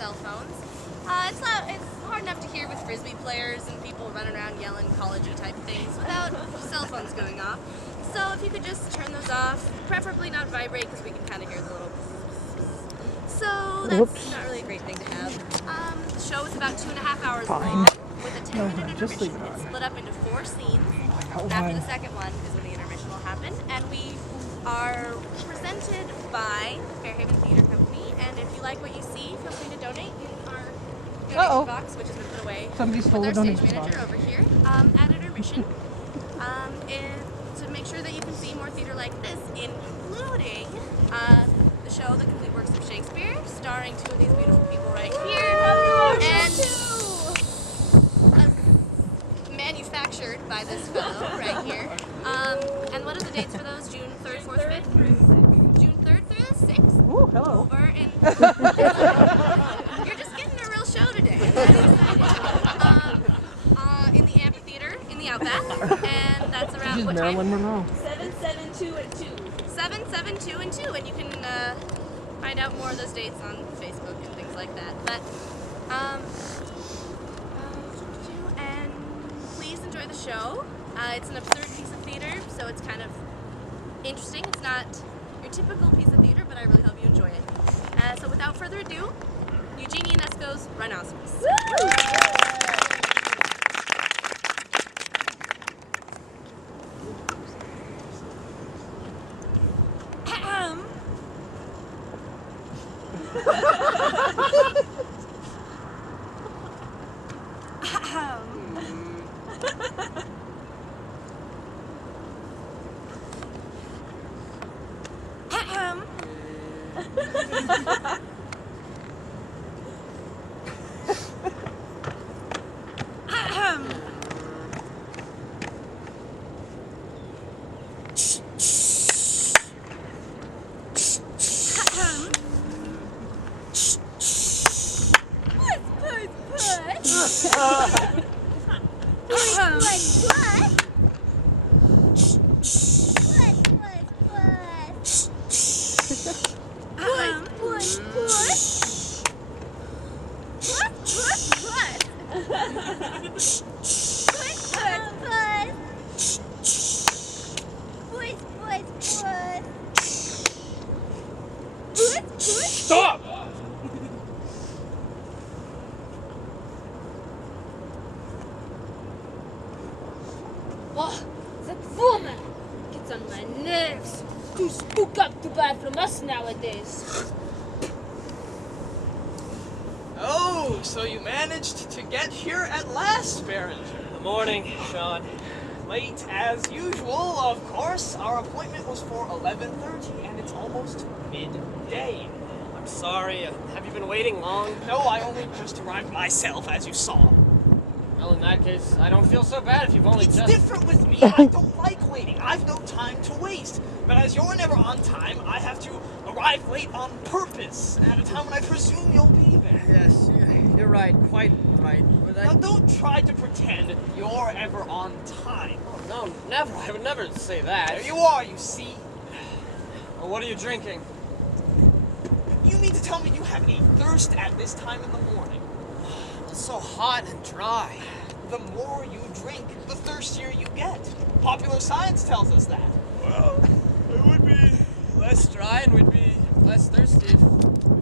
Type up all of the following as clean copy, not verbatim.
cell phones. It's hard enough to hear with frisbee players and people running around yelling college-y type things without cell phones going off. So if you could just turn those off, preferably not vibrate because we can kind of hear the little. So that's not really a great thing to have. The show is about 2.5 hours long with a 10-minute intermission. It's split up into 4 scenes. After the second one is when the intermission will happen, and we are presented by the Fairhaven Theater Company. And if you like what you see, feel free to donate in our donation box, which has been put away with our stage manager over here at intermission. To make sure that you can see more theater like this, including the show The Complete Works of Shakespeare, starring 2 of these beautiful people right here, and manufactured by this fellow right here. And what are the dates for those? June 3rd, 4th, 5th? June 3rd through the 6th. Ooh, hello. Over in... You're just getting a real show today. In the amphitheater in the Outback, and that's around what time? Marilyn Monroe. 772 and 2. 772 and 2, and you can find out more of those dates on Facebook and things like that. But and please enjoy the show. It's an absurd piece of theater, so it's kind of interesting. It's not your typical piece of theater, but I really hope you enjoy it. So without further ado, Eugenie Ionesco's Rhinoceros. Stop! Oh, that woman gets on my nerves. Too spook up to buy from us nowadays. Oh, so you managed to get here at last, Berenger. Good morning, Sean. Late as usual, of course. Our appointment was for 11:30, and it's almost midday. I'm sorry. Have you been waiting long? No, I only just arrived myself, as you saw. Well, in that case, I don't feel so bad if you've only It's just... different with me. I don't like waiting. I've no time to waste. But as you're never on time, I have to arrive late on purpose at a time when I presume you'll be there. Yes, you're right. Quite right. But Now, don't try to pretend you're ever on time. Oh, no, never. I would never say that. There you are, you see. Well, what are you drinking? You mean to tell me you have a thirst at this time in the morning? It's so hot and dry. The more you drink, the thirstier you get. Popular science tells us that. Well, it would be less dry and we'd be less thirsty if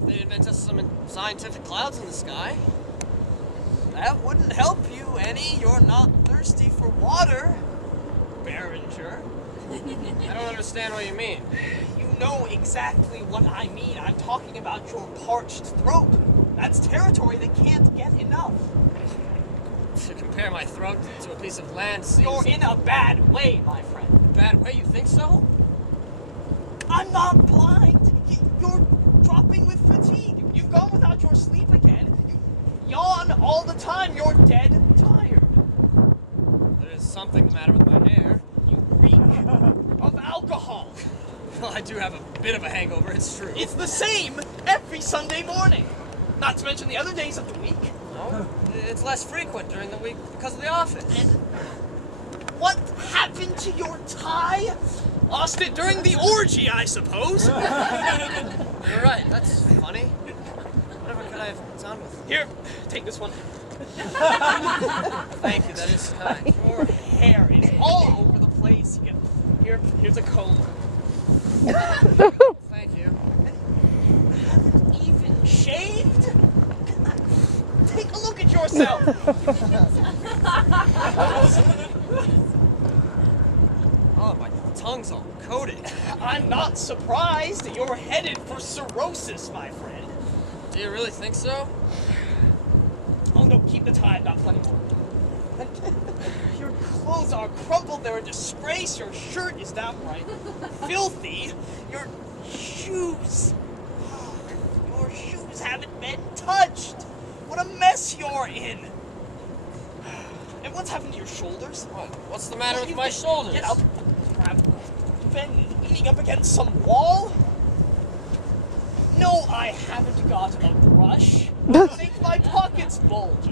they invented some scientific clouds in the sky. That wouldn't help you any. You're not thirsty for water, Berenger. I don't understand what you mean. You know exactly what I mean. I'm talking about your parched throat. That's territory that can't get enough. To compare my throat to a piece of land seems... You're in a bad way, my friend. Bad way? You think so? I'm not blind. You're dropping with fatigue. You've gone without your sleep again. You yawn all the time. You're dead tired. There is something the matter with my hair. You reek of alcohol. Well, I do have a bit of a hangover, it's true. It's the same every Sunday morning. Not to mention the other days of the week. No, it's less frequent during the week because of the office. And what happened to your tie? Lost it during the orgy, I suppose. You're right, that's funny. Whatever could I have done Here, take this one. Thank you, that is kind. Your hair is all over the place. Here's a comb. Thank you. Haven't even shaved? Take a look at yourself. Oh, my tongue's all coated. I'm not surprised. You're headed for cirrhosis, my friend. Do you really think so? Oh no, keep the tie. I've got plenty more. Your clothes are crumpled. They're a disgrace. Your shirt is downright filthy. Your shoes. Your shoes haven't been touched. What a mess you're in. And what's happened to your shoulders? What's the matter with my shoulders? Get up. Have been leaning up against some wall? No, I haven't got a brush. I think my pockets bulge.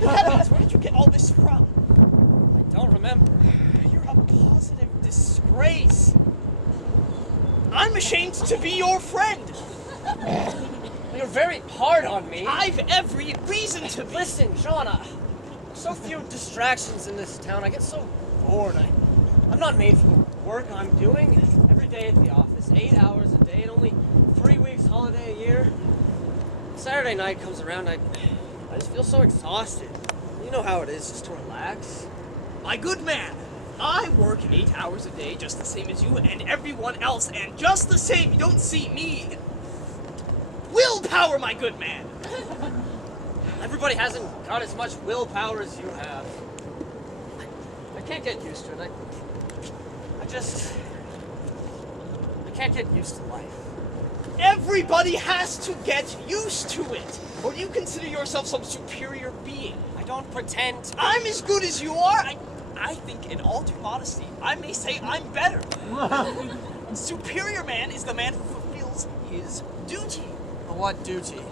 Heavens, where did you get all this from? I don't remember. You're a positive disgrace. I'm ashamed to be your friend. You're very hard on me. I've every reason to be. Listen, Shauna, so few distractions in this town. I get so bored. I'm not made for the work I'm doing. Every day at the office, 8 hours a day, and only 3 weeks holiday a year. Saturday night comes around, I just feel so exhausted. You know how it is, just to relax. My good man, I work 8 hours a day just the same as you and everyone else, and just the same, you don't see me. Willpower, my good man. Everybody hasn't got as much willpower as you have. I can't get used to it. I can't get used to life. Everybody has to get used to it. Or do you consider yourself some superior being? I don't pretend to. I'm as good as you are. I think, in all due modesty, I may say I'm better. Superior man is the man who fulfills his duty. What duty?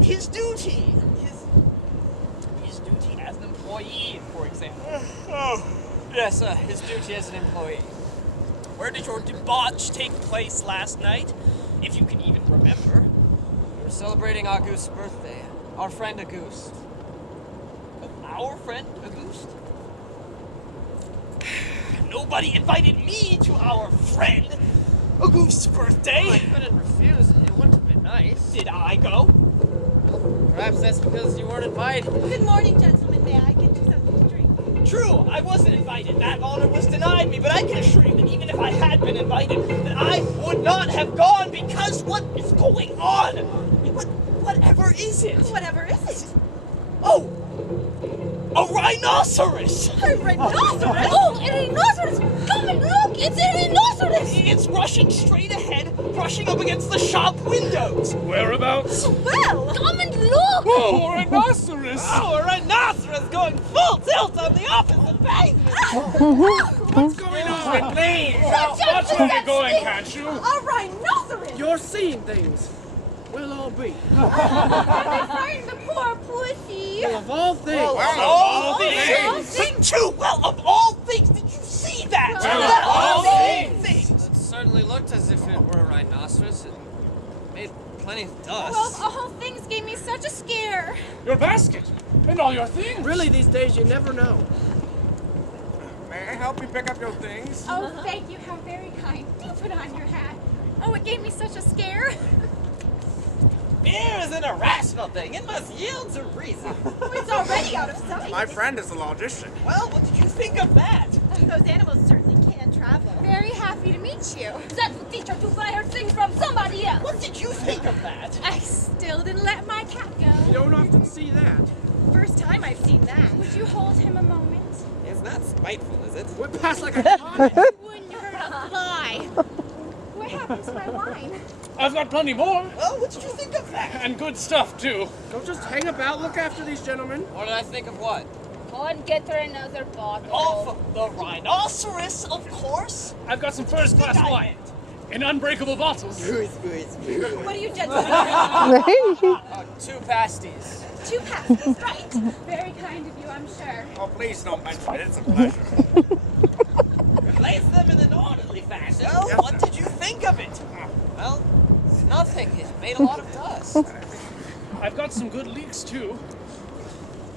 His duty. His duty as an employee, for example. Yes, his duty as an employee. Where did your debauch take place last night? If you can even remember. We were celebrating August's birthday. Our friend Auguste. Our friend Auguste? Nobody invited me to our friend Auguste's birthday. I couldn't refuse. It wouldn't have been nice. Did I go? Perhaps that's because you weren't invited. Good morning, gentlemen. May I get you something to drink? True, I wasn't invited. That honor was denied me, but I can assure you that even if I had been invited, that I would not have gone because what is going on? Whatever is it? Whatever is it? Oh! A rhinoceros! A rhinoceros? Oh, a rhinoceros! Come and look! It's a rhinoceros! It's rushing straight ahead, brushing up against the shop windows. Whereabouts? Well, come and look! Oh, a rhinoceros! Oh, a rhinoceros going full tilt on the opposite pavement! What's going on? Please, Watch where you're going, can't you? A rhinoceros! You're seeing things. Well, I'll be. They frightened the poor pussy! Well, of all things. Well, of all things! Well, of all things, did you see that? Well, of all things! It certainly looked as if it were a rhinoceros. It made plenty of dust. Well, the whole thing's gave me such a scare. Your basket and all your things. Really, these days you never know. May I help you pick up your things? Oh, thank you. How very kind. Do put on your hat. Oh, it gave me such a scare. Fear is an irrational thing. It must yield to reason. It's already out of sight. My friend is a logician. Well, what did you think of that? Those animals certainly can travel. Very happy to meet you. That will teach her to buy her things from somebody else. What did you think of that? I still didn't let my cat You go. don't often see that. First time I've seen that. Would you hold him a moment? It's not spiteful, is it? We pass like a comet. Wouldn't hurt a fly. What happened to my wine? I've got plenty more. Well, what did you think of that? And good stuff, too. Don't just hang about. Look after these gentlemen. What did I think of what? Go and get her another bottle. Of the rhinoceros, of course. I've got some first-class wine in unbreakable bottles. What are you gentlemen? 2 pasties. 2 passes, right. Very kind of you, I'm sure. Oh, please don't mention it. It's a pleasure. Place them in an orderly fashion. Well, what did you think of it? Well, nothing. It made a lot of dust. I've got some good leeks too.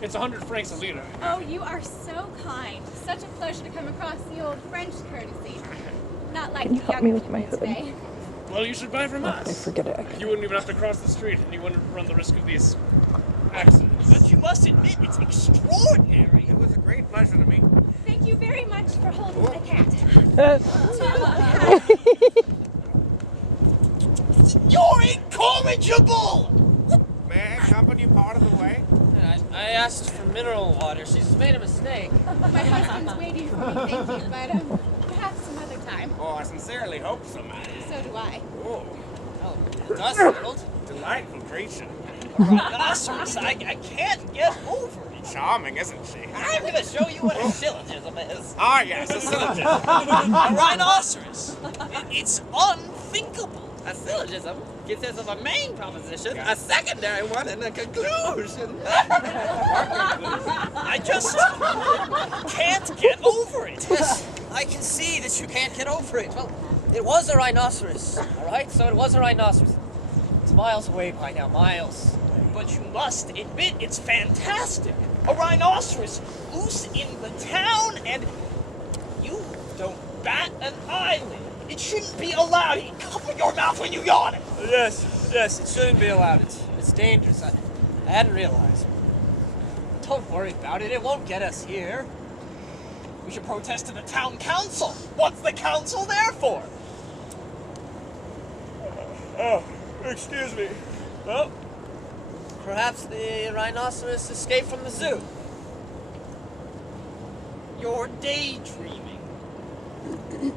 It's 100 francs a liter. Oh, you are so kind. Such a pleasure to come across the old French courtesy. Not like Can you the help me young with my people hood? today. Well, you should buy from us. I forget it. You wouldn't even have to cross the street, and you wouldn't run the risk of these accidents. But you must admit, it's extraordinary. It was a great pleasure to meet. Thank you very much for holding the cat. You're incorrigible! May I accompany you part of the way? I asked for mineral water. She's made a mistake. My husband's waiting for me, thank you, but perhaps some other time. Oh, I sincerely hope so, man. So do I. Oh, Oh, dust settled. delightful creature. Rhinoceros, I can't get over it. Charming, isn't she? I'm gonna show you what a syllogism is. Ah, yes, a syllogism. A rhinoceros. It's unthinkable. A syllogism consists of a main proposition, a secondary one, and a conclusion. I just can't get over it. Yes, I can see that you can't get over it. Well, it was a rhinoceros, all right? So it was a rhinoceros. It's miles away by now, miles. But you must admit it's fantastic. A rhinoceros loose in the town, and you don't bat an eyelid. It shouldn't be allowed. Cover your mouth when you yawn. Yes, it shouldn't be allowed. It's dangerous. I hadn't realized. Don't worry about it. It won't get us here. We should protest to the town council. What's the council there for? Oh, excuse me. Oh, perhaps the rhinoceros escaped from the zoo. You're daydreaming.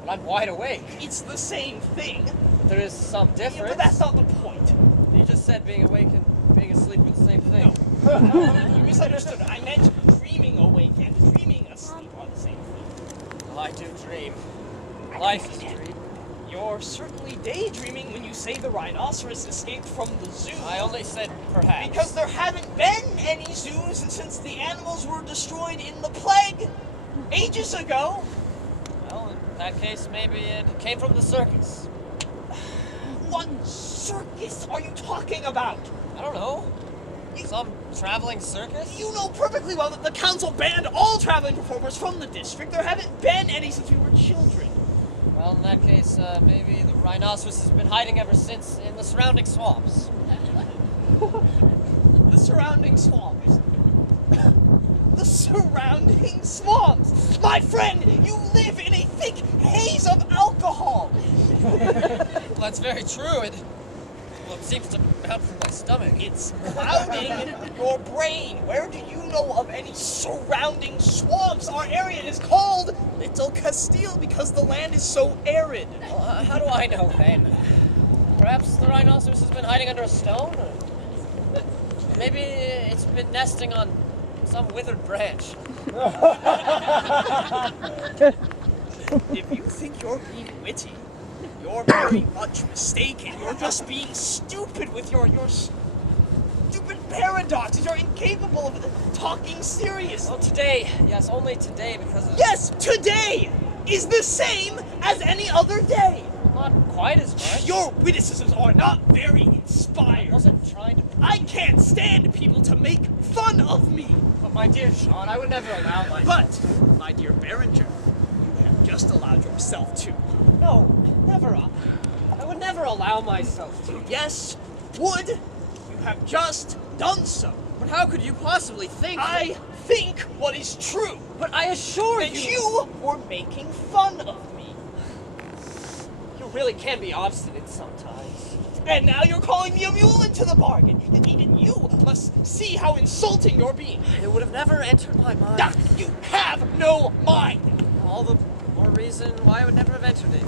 But I'm wide awake. It's the same thing. There is some Yeah, difference. but that's not the point. You just said being awake and being asleep were the same thing. You misunderstood. I meant dreaming awake and dreaming asleep are the same thing. Well, I do dream. Life is a dream. You're certainly daydreaming when you say the rhinoceros escaped from the zoo. I only said perhaps. Because there haven't been any zoos since the animals were destroyed in the plague ages ago. Well, in that case, maybe it came from the circus. What circus are you talking about? I don't know. Some traveling circus? You know perfectly well that the council banned all traveling performers from the district. There haven't been any since we were children. Well, in that case, maybe the rhinoceros has been hiding ever since in the surrounding swamps. The surrounding swamps. The surrounding swamps! My friend, you live in a thick haze of alcohol! Well, that's very true. It seems to mount from my stomach. It's clouding your brain. Where do you know of any surrounding swamps? Our area is called Little Castile because the land is so arid. Well, how do I know then? Perhaps the rhinoceros has been hiding under a stone? Or maybe it's been nesting on some withered branch. If you think you're being witty, you're very much mistaken. You're just being stupid with your stupid paradoxes. You're incapable of talking serious. Well, today, yes, only today because of... Yes, today is the same as any other day. Not quite as much. Your witticisms are not very I inspired. wasn't trying to... I can't stand people to make fun of me. But my dear Sean, I would never allow myself... But, my dear Berenger, you have just allowed yourself to. No, never. I would never allow myself to. Yes, would. You have just done so. But how could you possibly think... I think what is true. But I assure And you were making fun of me. You really can be obstinate sometimes. And now you're calling me a mule into the bargain. And even you must see how insulting you're being. It would have never entered my mind. Ah, you have no mind. All the more reason why I would never have entered it.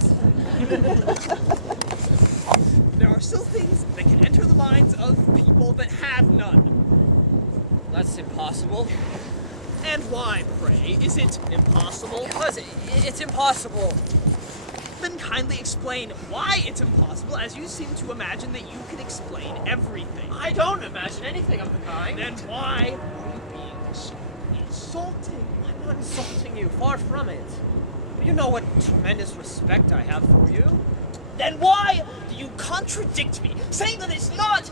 There are still things that can enter the minds of people that have none. That's impossible. And why, pray, is it impossible? Because it's impossible. Then kindly explain why it's impossible, as you seem to imagine that you can explain everything. I don't imagine anything of the kind. Then why are you being so insulting? I'm not insulting you, far from it. You know what tremendous respect I have for you. Then why do you contradict me, saying that it's not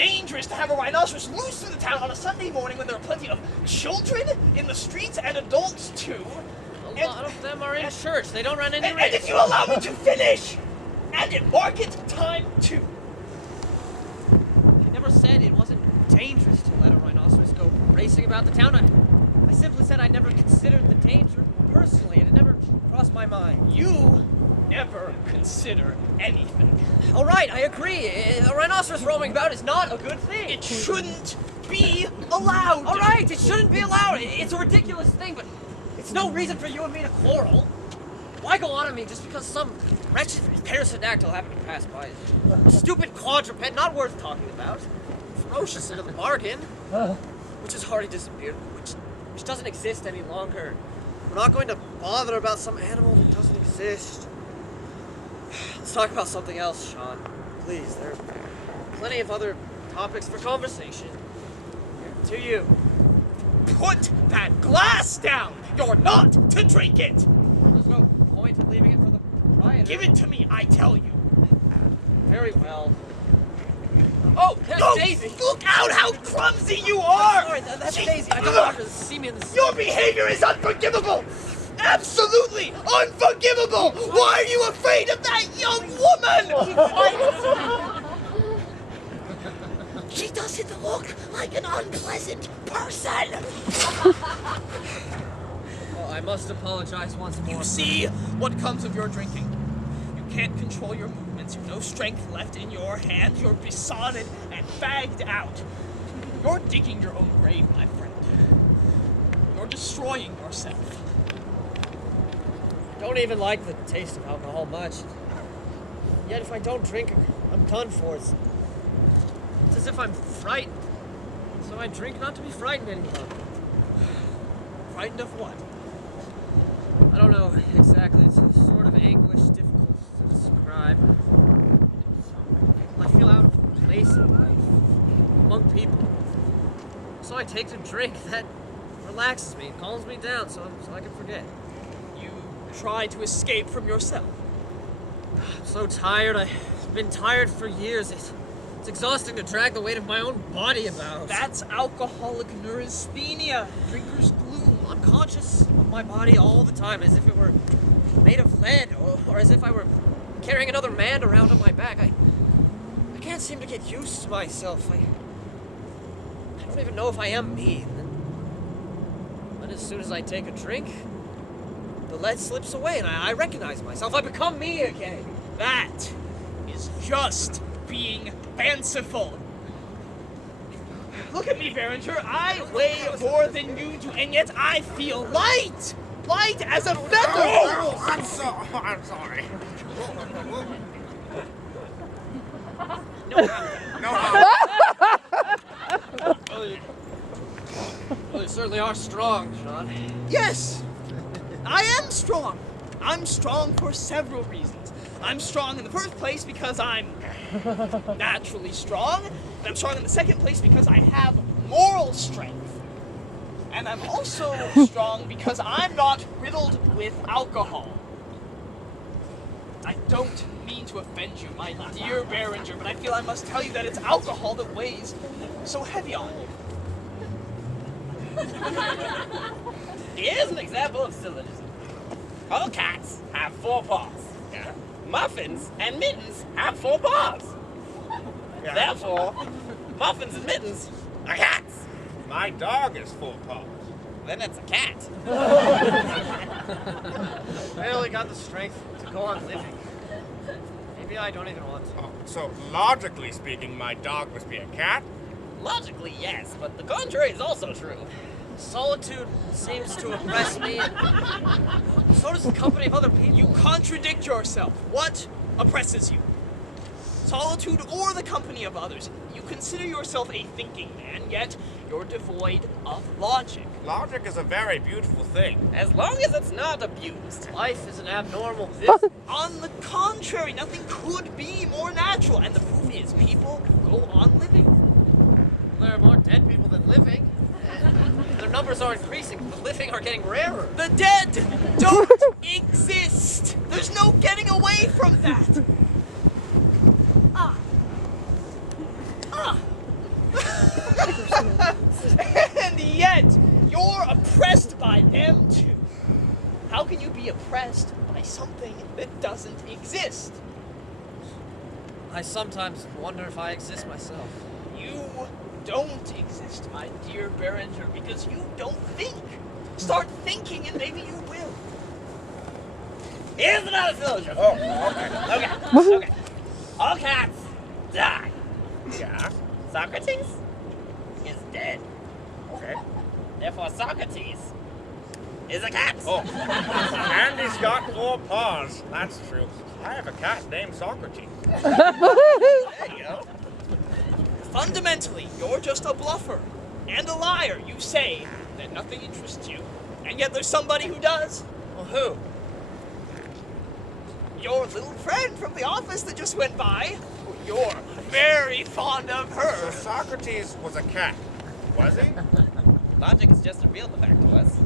dangerous to have a rhinoceros loose in the town on a Sunday morning when there are plenty of children in the streets and adults too. A lot of them are in church. They don't run any And risks. if you allow me to finish, and at market time too. I never said it wasn't dangerous to let a rhinoceros go racing about the town. I simply said I never considered the danger personally, and it never crossed my mind. You never consider anything. All right, I agree. A rhinoceros roaming about is not a good thing. It shouldn't be allowed. All right, it shouldn't be allowed. It's a ridiculous thing, but it's no reason for you and me to quarrel. Why go on at me just because some wretched pterodactyl happened to pass by? A stupid quadruped, not worth talking about. Ferocious into the bargain, which has already disappeared, which doesn't exist any longer. We're not going to bother about some animal that doesn't exist. Let's talk about something else, Sean. Please, there are plenty of other topics for conversation. To you. Put that glass down. You're not to drink it. There's no point in leaving it for the proprietor. Give it to me, I tell you. Very well. Oh, that's Oh, Daisy! look out how clumsy you are! Sorry, that's She- Daisy. I don't want her to see me in this. Your behavior is unforgivable! Absolutely unforgivable! Why are you afraid of that young woman? She doesn't look like an unpleasant person! Well, I must apologize once more. You see what comes of your drinking. You can't control your movements. You've no strength left in your hands. You're besotted and fagged out. You're digging your own grave, my friend. You're destroying yourself. I don't even like the taste of alcohol much. Yet if I don't drink, I'm done for. It's as if I'm frightened. So I drink not to be frightened any longer. Frightened of what? I don't know exactly. It's a sort of anguish difficult to describe. I feel out of place in life, among people. So I take to drink. That relaxes me, calms me down, so I can forget. You try to escape from yourself. I'm so tired. I've been tired for years. It's exhausting to drag the weight of my own body about. That's alcoholic neurasthenia. Drinker's gloom. I'm conscious of my body all the time, as if it were made of lead, or as if I were carrying another man around on my back. I can't seem to get used to myself. I don't even know if I am me. But as soon as I take a drink, the lead slips away, and I recognize myself. I become me again. That is just being fanciful. Look at me, Berenger. I weigh more than you do, and yet I feel light. Light as a feather. Oh, I'm sorry. No, Well, you certainly are strong, Sean. yes, I am strong. I'm strong for several reasons. I'm strong in the first place because I'm naturally strong, and I'm strong in the second place because I have moral strength. And I'm also strong because I'm not riddled with alcohol. I don't mean to offend you, my dear Berenger, but I feel I must tell you that it's alcohol that weighs so heavy on you. Here's an example of syllogism. All cats have 4 paws. Muffins and mittens have 4 paws. Therefore, muffins and mittens are cats. My dog is 4 paws. Then it's a cat. I only got the strength to go on living. Maybe I don't even want to. Oh, so logically speaking, my dog must be a cat? Logically, yes, but the contrary is also true. Solitude seems to oppress me, and so does the company of other people. You contradict yourself. What oppresses you? Solitude or the company of others? You consider yourself a thinking man, yet you're devoid of logic. Logic is a very beautiful thing. As long as it's not abused. Life is an abnormal business. On the contrary, nothing could be more natural, and the proof is people go on living. There are more dead people than living. Their numbers are increasing, but the living are getting rarer. The dead don't exist. There's no getting away from that. And yet, you're oppressed by them too. How can you be oppressed by something that doesn't exist? I sometimes wonder if I exist myself. You don't exist, my dear Berenger, because you don't think. Start thinking and maybe you will. Here's another solution. Oh, okay. Okay. All cats die. Yeah. Socrates is dead. Okay. Therefore, Socrates is a cat. Oh. And he's got 4 paws. That's true. I have a cat named Socrates. There you go. Fundamentally, you're just a bluffer and a liar. You say that nothing interests you, and yet there's somebody who does. Well, who? Your little friend from the office that just went by. You're very fond of So her. Socrates was a cat, was he? Logic is just revealed the fact to us.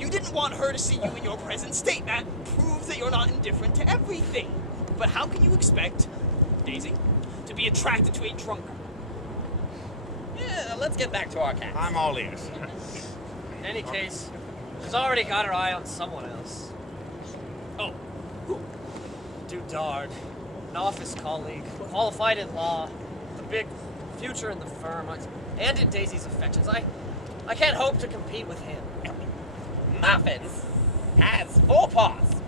You didn't want her to see you in your present state. That proves that you're not indifferent to everything. But how can you expect Daisy to be attracted to a drunkard? Yeah, let's get back to our cats. I'm all ears. In any case, she's already got her eye on someone else. Oh, who? Dudard, an office colleague, qualified in law, the big future in the firm, and in Daisy's affections. I can't hope to compete with him. Muffins has 4 paws.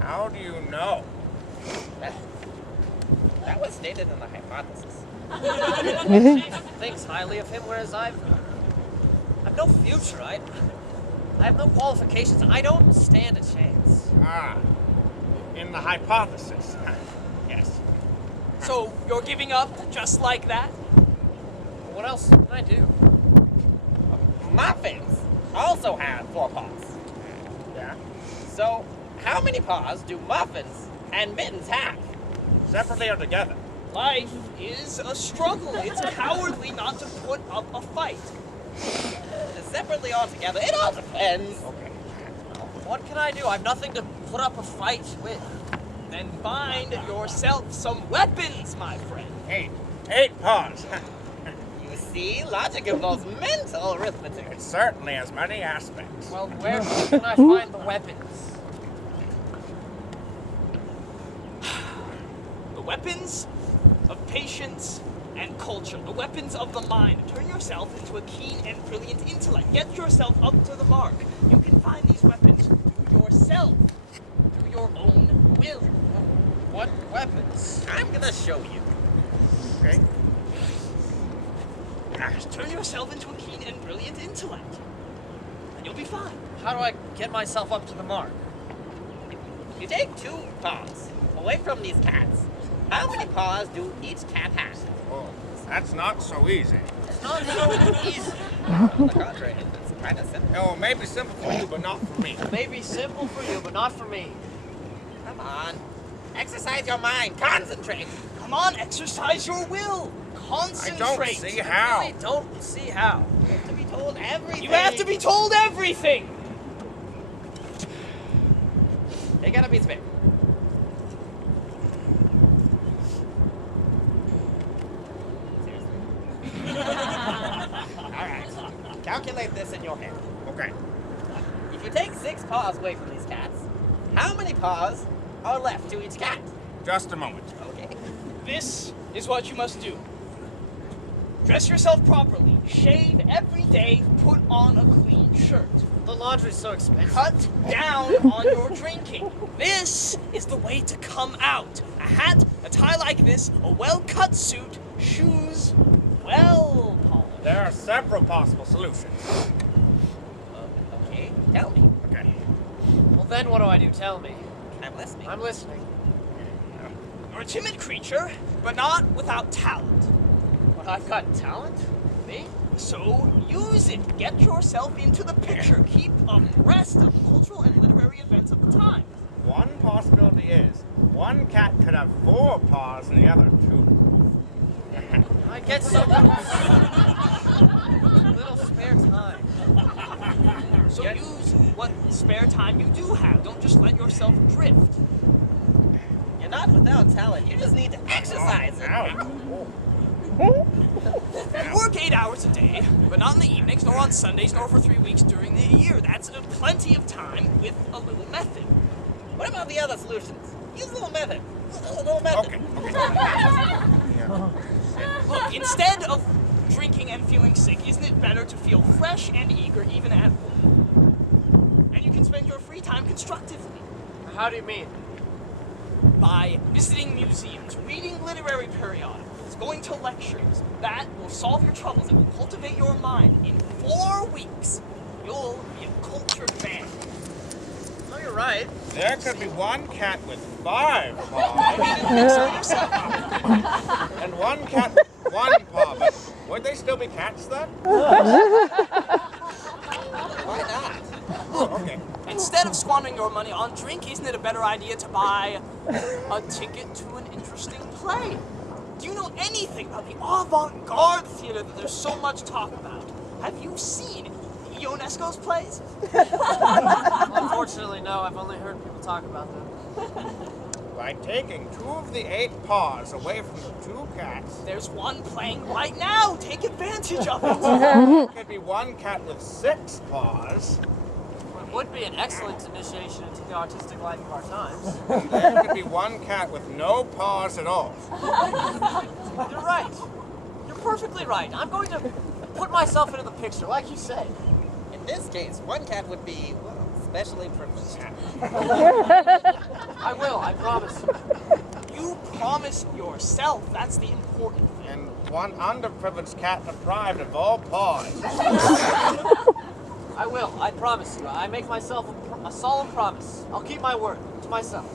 How do you know? That was stated in the hypothesis. She thinks highly of him, whereas I've no future. I have no qualifications. I don't stand a chance. Ah, in the hypothesis. Yes. So you're giving up just like that? What else can I do? Muffins also have 4 paws. Yeah. So, how many paws do muffins and mittens have? Separately or together? Life is a struggle. It's cowardly not to put up a fight. Separately or together, it all depends. Okay. What can I do? I've nothing to put up a fight with. Then find yourself some weapons, my friend. 8 paws. You see, logic involves mental arithmetic. It certainly has many aspects. Well, where can I find the weapons? The weapons of patience and culture. The weapons of the mind. Turn yourself into a keen and brilliant intellect. Get yourself up to the mark. You can find these weapons through yourself, through your own will. What weapons? I'm gonna show you. Okay. Just turn yourself into a keen and brilliant intellect, and you'll be fine. How do I get myself up to the mark? You take 2 paws away from these cats. How many paws do each cat have? Oh, that's not so easy. It's not so easy. On the contrary, it's kind of simple. Oh, maybe simple for you, but not for me. It may be simple for you, but not for me. Come on. Exercise your mind. Concentrate. Come on, exercise your will. I Concentrate. don't see I how. really don't see how. You have to be told everything. You have to be told everything. Take out a piece of paper. Alright. Calculate this in your head. Okay. If you take 6 paws away from these cats, how many paws are left to each cat? Just a moment. Okay. This is what you must do. Dress yourself properly. Shave every day. Put on a clean shirt. The laundry's so expensive. Cut down on your drinking. This is the way to come out. A hat, a tie like this, a well-cut suit, shoes, well polished. There are several possible solutions. Okay. Tell me. Okay. Well, then what do I do? Tell me. I'm listening. I'm listening. You're a timid creature, but not without talent. But I've got talent? Me? So use it. Get yourself into the picture. Keep abreast of cultural and literary events of the time. One possibility is one cat could have 4 paws and the other 2. I get so little spare time. So use what spare time you do have. Don't just let yourself drift. You're not without talent. You just need to exercise it. You work 8 hours a day, but not in the evenings, nor on Sundays, nor for 3 weeks during the year. That's plenty of time with a little method. What about the other solutions? Use a little method. A little method. Look, instead of drinking and feeling sick, isn't it better to feel fresh and eager even at home? And you can spend your free time constructively. How do you mean? By visiting museums, reading literary periodicals, going to lectures. That will solve your troubles. It will cultivate your mind. In 4 weeks, you'll be a cultured man. Oh, you're right. There could be one cat with 5 paws. Maybe you didn't think so yourself. And one cat with 1 paw. But would they still be cats then? Why not? Okay. Instead of squandering your money on drink, isn't it a better idea to buy a ticket to an interesting play? Do you know anything about the avant-garde theater that there's so much talk about? Have you seen Ionesco's plays? Unfortunately, no. I've only heard people talk about them. By taking 2 of the 8 paws away from the 2 cats, There's one playing right now. Take advantage of it. there could be one cat with 6 paws. It would be an excellent initiation into the artistic life of our times. There could be one cat with no paws at all. You're right. You're perfectly right. I'm going to put myself into the picture, like you say. In this case, one cat would be, well, specially privileged. I will, I promise. You promise yourself. That's the important thing. And one underprivileged cat deprived of all paws. I will, I promise you. I make myself a solemn promise. I'll keep my word to myself.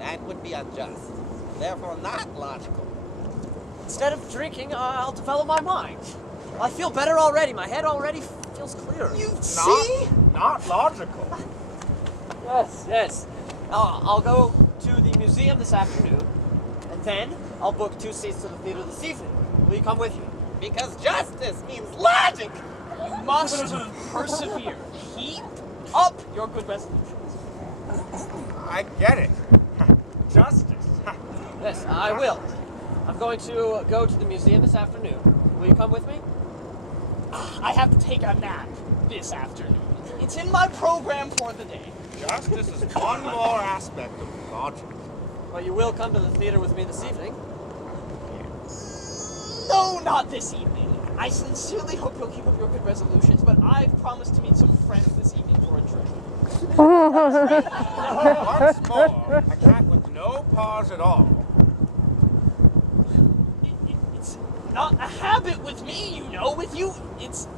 That would be unjust. Therefore, not logical. Instead of drinking, I'll develop my mind. I feel better already. My head already feels clearer. You see? Not logical. Yes. I'll go to the museum this afternoon, and then I'll book 2 seats to the theater this evening. Will you come with me? Because justice means logic! You must persevere. Keep up your good resolutions. I get it. Justice. Yes, I will. I'm going to go to the museum this afternoon. Will you come with me? I have to take a nap this afternoon. It's in my program for the day. Justice is one more aspect of logic. Well, you will come to the theater with me this evening. No, not this evening. I sincerely hope you'll keep up your good resolutions, but I've promised to meet some friends this evening for a drink. Once more, a cat with no paws at all. It's not a habit with me, you know. With you, it's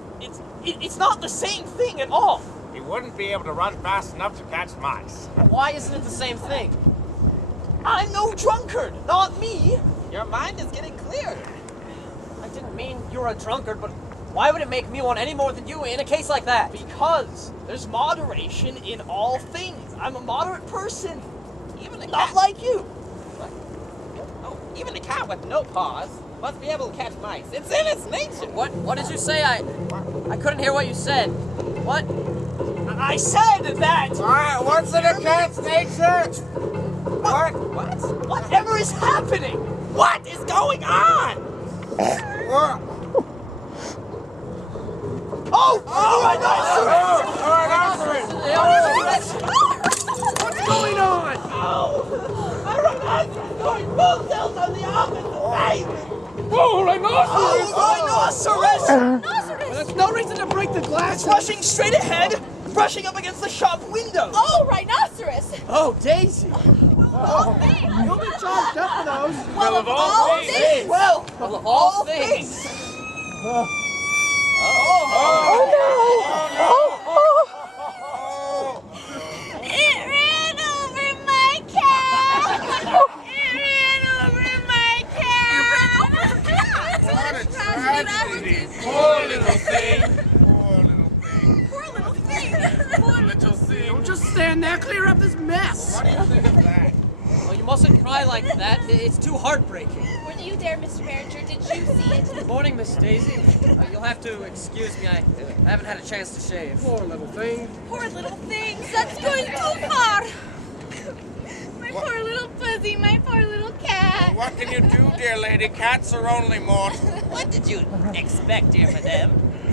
not the same thing at all. He wouldn't be able to run fast enough to catch mice. Why isn't it the same thing? I'm no drunkard, not me. Your mind is getting clearer. I didn't mean you're a drunkard, but why would it make me one any more than you in a case like that? Because there's moderation in all things. I'm a moderate person, Even a not cat. like you. Oh, even a cat with no paws must be able to catch mice. It's in its nature. What did you say? I couldn't hear what you said. What? I said that. What's in a cat's nature? What? Whatever is happening. What is going on? Oh, Rhinoceros! What's going on? My Rhinoceros is going full tilt on the opposite side. Oh, rhinoceros! Rhinoceros! Rhinoceros! There's no reason to break the glass. It's rushing straight ahead, brushing up against the shop window. Oh, rhinoceros! Oh, Daisy! You'll be charged up for those. Well, of all things! Well, Well, of all things. It ran over my cat! It ran over my cat! What a tragedy. Poor little thing. Poor little thing. Poor little thing! Poor little thing. Don't just stand there. Clear up this mess. What do you think of that? Well, you mustn't cry like that. It's too heartbreaking. Were you there, Mr. Manager? Did you see it? Good morning, Miss Daisy. You'll have to excuse me. I haven't had a chance to shave. Poor little thing. Poor little things! That's going too far! My poor little Rosie, my poor little cat. What can you do, dear lady? Cats are only mortal. What did you expect, dear madame?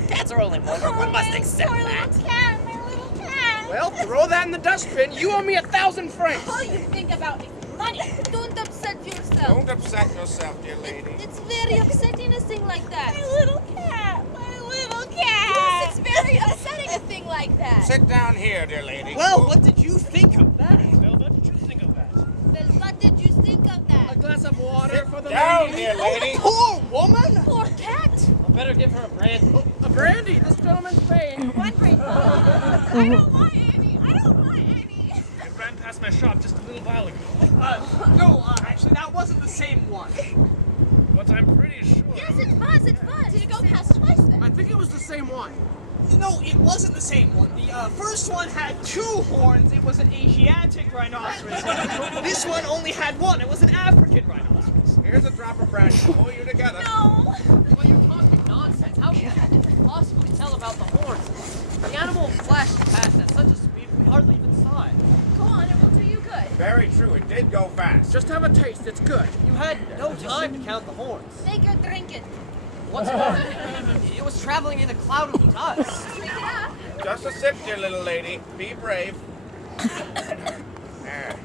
Cats are only mortal. One must accept poor that. little cat, my little cat. Well, throw that in the dustbin. You owe me 1,000 francs. All you think about is money. Don't upset yourself. Don't upset yourself, dear lady. It's very upsetting a thing like that. My little cat, my little cat. Yes, it's very upsetting a thing like that. Sit down here, dear lady. Well, what did you think of that? Well, what did you think of that? Well, what did you think of that? A glass of water for the lady. Dear lady. Poor woman! Poor cat. I better give her a brandy. A brandy. This gentleman's paying. One break. I don't want any. I don't want any. It ran past my shop just a little while ago. No, actually, that wasn't the same one. But I'm pretty sure. Yes, it was. It was. Did it go past twice then? I think it was the same one. No, it wasn't the same one. The first one had 2 horns. It was an Asiatic rhinoceros. This one only had 1. It was an African rhinoceros. Here's a drop of brandy. Pull you together. No. Well, you're talking nonsense. How can you possibly tell about the horns? The animal flashed past at such a speed we hardly even saw it. Go on, it will do you good. Very true. It did go fast. Just have a taste. It's good. You had no time to count the horns. Take your drink it. What's more, it was traveling in a cloud of dust. Take it up. Just a sip, dear little lady. Be brave. There.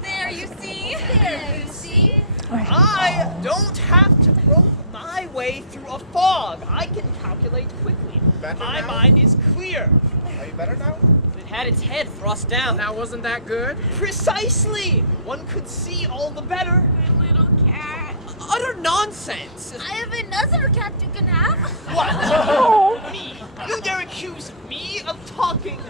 There, you see? There, you see? I don't have to grope my way through a fog. I can calculate quickly. Better My now? mind is clear. Are you better now? It had its head thrust down. Now, wasn't that good? Precisely. One could see all the better. My little cat. Utter nonsense. I have another cat you can have. What? Me? You dare accuse me of talking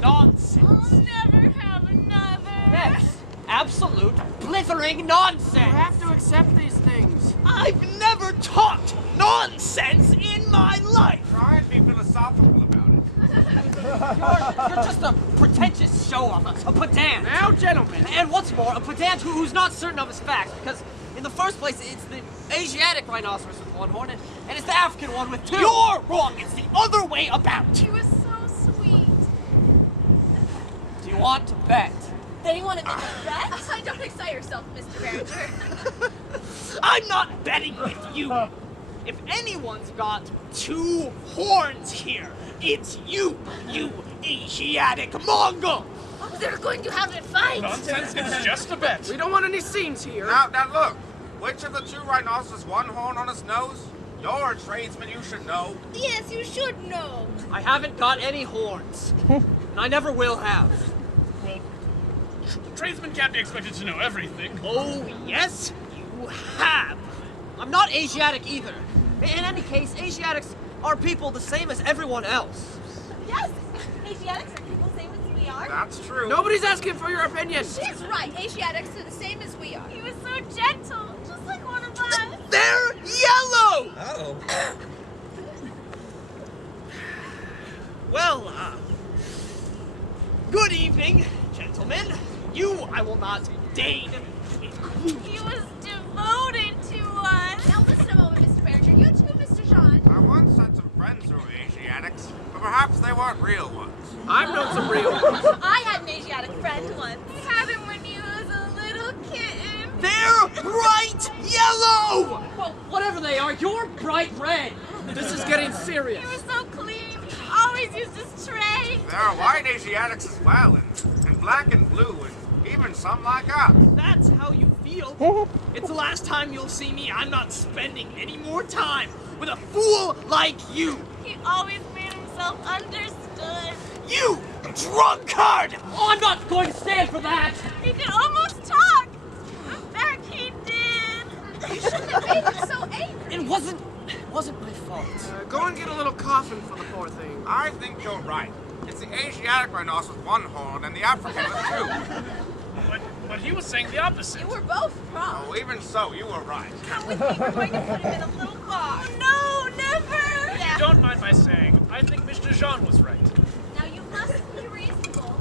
nonsense? I'll never have another. Yes, absolute blithering nonsense. You have to accept these things. I've never talked nonsense in my life. Try and be philosophical about it. You're just a pretentious show-off, a pedant. Now, gentlemen. And what's more, a pedant who's not certain of his facts, because in the first place, it's the Asiatic rhinoceros with 1 horn, and it's the African one with 2. You're wrong. It's the other way about. He was so sweet. Do you want to bet? Then you want to make a bet? Don't excite yourself, Mr. Ranger. I'm not betting with you. If anyone's got 2 horns here, it's you, you Asiatic Mongol. They're going to have a fight. Nonsense, it's just a bet. We don't want any scenes here. Now, look. Which of the 2 rhinoceros 1 horn on his nose? You're a tradesman, you should know. Yes, you should know. I haven't got any horns, and I never will have. Well, tradesmen can't be expected to know everything. Oh, yes, you have. I'm not Asiatic either. In any case, Asiatics are people the same as everyone else. Yes, Asiatics are people same as we are. That's true. Nobody's asking for your opinion. She's right. Asiatics are the same as we are. He was so gentle, just like one of us. They're yellow. Uh-oh. Well, good evening, gentlemen. You, I will not deign to include. He was devoted to us. Now listen a moment, Mr. Ranger. You too, Mr. Jean. I once had some friends who were Asiatics, but perhaps they weren't real ones. I've known some real ones. I had an Asiatic friend once. I had him when he was a little kitten. They're bright yellow. Well, whatever they are, you're bright red. This is getting serious. He was so clean. Always used his tray. There are white Asiatics as well, and black and blue, and even some like us. That's how you feel. It's the last time you'll see me. I'm not spending any more time with a fool like you. He always made himself understood. You drunkard! Oh, I'm not going to stand for that. He could almost talk. In fact, he did. You shouldn't have made him so angry. It wasn't my fault. Go and get a little coffin for the poor thing. I think you're right. It's the Asiatic rhinoceros with 1 horn and the African with 2. But he was saying the opposite. You were both wrong. Oh, even so, you were right. Come with me. We're going to put him in a little box. No, never. If you don't mind my saying, I think Mr. Jean was right. Now you must be reasonable.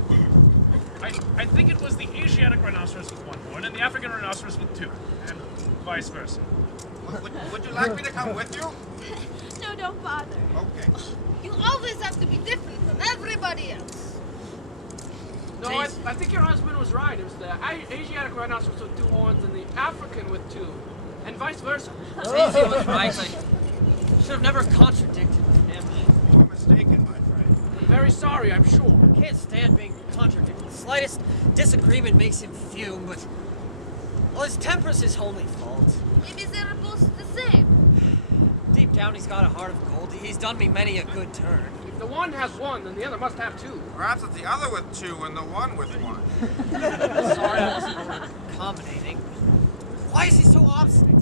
I think it was the Asiatic rhinoceros with 1 horn and the African rhinoceros with 2, and vice versa. Would you like me to come with you? No, don't bother. Okay. You always have to be different from everybody else. No, I think your husband was right. It was the Asiatic rhinoceros with 2 horns and the African with 2. And vice versa. Daisy was right. I should have never contradicted him. You're mistaken, my friend. I'm very sorry, I'm sure. I can't stand being contradicted. The slightest disagreement makes him fume, but... Well, his temper's his only fault. Maybe they're both the same. Deep down, he's got a heart of gold. He's done me many a good turn. If the one has 1, then the other must have 2. Perhaps it's the other with 2 and the one with 1. Sorry, I wasn't accommodating. Why is he so obstinate?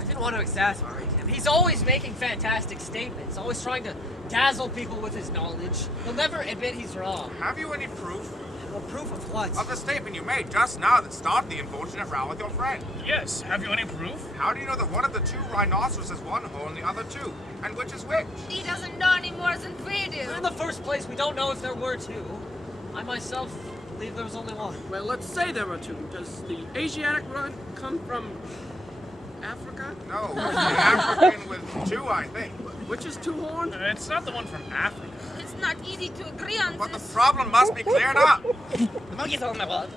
I didn't want to exasperate him. He's always making fantastic statements, always trying to dazzle people with his knowledge. He'll never admit he's wrong. Have you any proof? Well, proof of what? Of the statement you made just now that started the unfortunate row with your friend. Yes, have you any proof? How do you know that one of the 2 rhinoceros has 1 horn and the other 2? And which is which? He doesn't know any more than we do. In the first place, we don't know if there were 2. I myself believe there was only 1. Well, let's say there are 2. Does the Asiatic run come from Africa? No, it's the African with 2, I think. Which is 2 horns? It's not the one from Africa. It's not easy to agree on But the this. problem must be cleared up. The monkey's on my blood.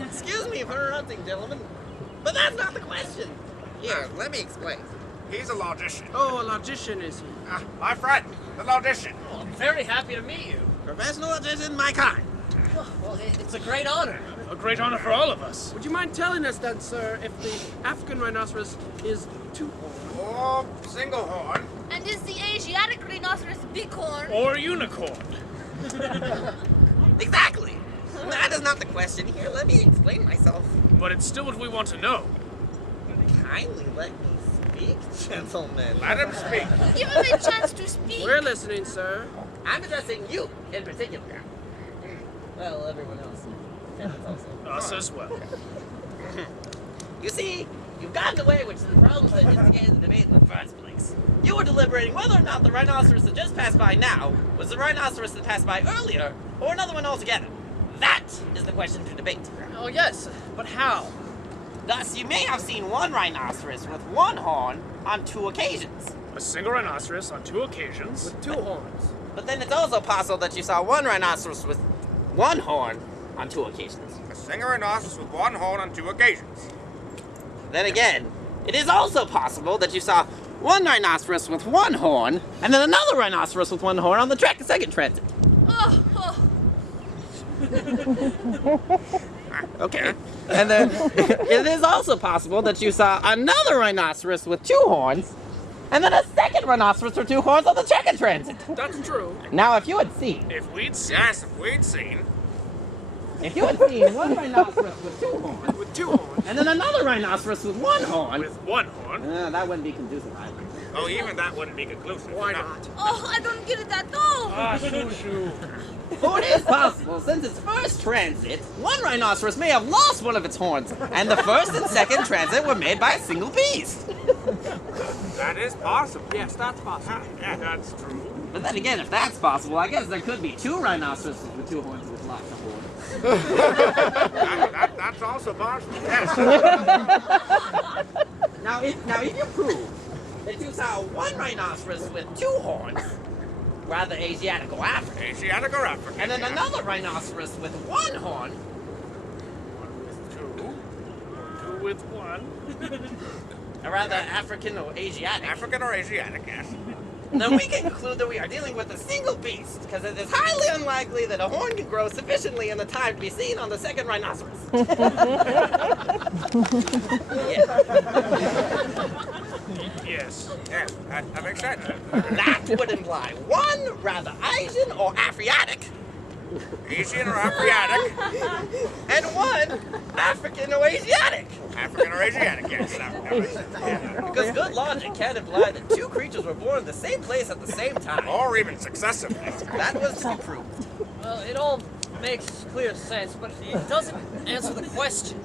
Excuse me for interrupting, gentlemen, but that's not the question. Here, let me explain. He's a logician. Oh, a logician is he? My friend, the logician. Well, I'm very happy to meet you. Professional logician, my kind. Well, it's a great honor. A great honor for all of us. Would you mind telling us then, sir, if the African rhinoceros is 2 horns? Or single horn. And is the Asiatic rhinoceros bighorn? Or unicorn. Exactly. That is not the question. Here, let me explain myself. But it's still what we want to know. Kindly let me speak, gentlemen. Let him speak. Give him a chance to speak. We're listening, sir. I'm addressing you in particular. Well, everyone else. And it's also. Us as well. You see, you've gotten away, which is the problem that instigated the debate in the first place. You were deliberating whether or not the rhinoceros that just passed by now was the rhinoceros that passed by earlier, or another one altogether. That is the question to debate. Oh, yes, but how? Thus, you may have seen one rhinoceros with 1 horn on 2 occasions. A single rhinoceros on 2 occasions. With 2 horns. But then it's also possible that you saw one rhinoceros with 1 horn on 2 occasions. A single rhinoceros with 1 horn on 2 occasions. Then again, it is also possible that you saw one rhinoceros with 1 horn, and then another rhinoceros with 1 horn on the second transit. Oh. Okay. And then it is also possible that you saw another rhinoceros with 2 horns, and then a second rhinoceros with 2 horns on the second transit. That's true. Now, if you had seen If we'd seen. Yes, if we'd seen. one rhinoceros with 2 horns, With 2 horns. and then another rhinoceros with 1 horn, With 1 horn. that wouldn't be conducive either. Oh, even that wouldn't be conclusive. Why No. not? Oh, I don't get it at all. Shoo. Oh, it is possible, since its first transit, one rhinoceros may have lost one of its horns, and the first and second transit were made by a single beast. That is possible. Yes, that's possible. Yeah, that's true. But then again, if that's possible, I guess there could be 2 rhinoceroses with 2 horns with lots of horns. That's also possible. Yes. Now, if you prove that you saw one rhinoceros with 2 horns, rather Asiatic or African, Asiatic or African. and then yeah. another rhinoceros with 1 horn, 1 with 2. Or 2 with 1. or rather African or Asiatic, African or Asiatic, yes. then we can conclude that we are dealing with a single beast, because it is highly unlikely that a horn can grow sufficiently in the time to be seen on the second rhinoceros. Yes. Yes, that makes sense. That would imply one rather Asian or Afriatic, Asian or Afriatic. and one African or Asiatic. African or Asiatic, yes. That makes sense. Yeah. Because good logic can imply that 2 creatures were born in the same place at the same time. Or even successively. That was to be proved. Well, it all makes clear sense, but it doesn't answer the question.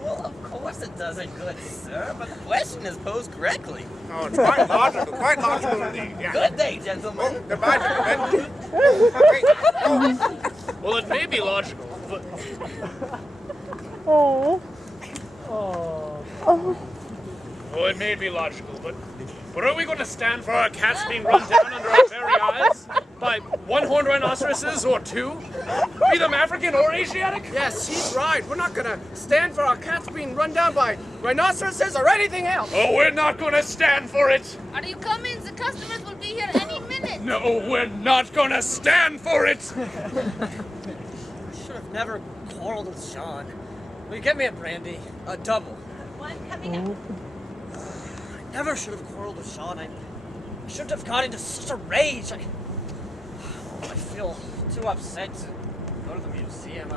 Well, of course it doesn't, good sir, but the question is posed correctly. Oh, it's quite logical indeed. Yeah. Good day, gentlemen. Oh, goodbye, gentlemen. Wait, oh. Well, it may be logical, but. Oh, it may be logical, but But are we going to stand for our cats being run down under our very eyes by one-horned rhinoceroses or two? Be them African or Asiatic? Yes, he's right. We're not gonna stand for our cats being run down by rhinoceroses or anything else. Oh, we're not going to stand for it. Are you coming? The customers will be here any minute. No, we're not going to stand for it. I should have never quarreled with Sean. Will you get me a brandy? A double. One coming up. I never should have quarreled with Sean. I shouldn't have got into such a rage. I feel too upset to go to the museum.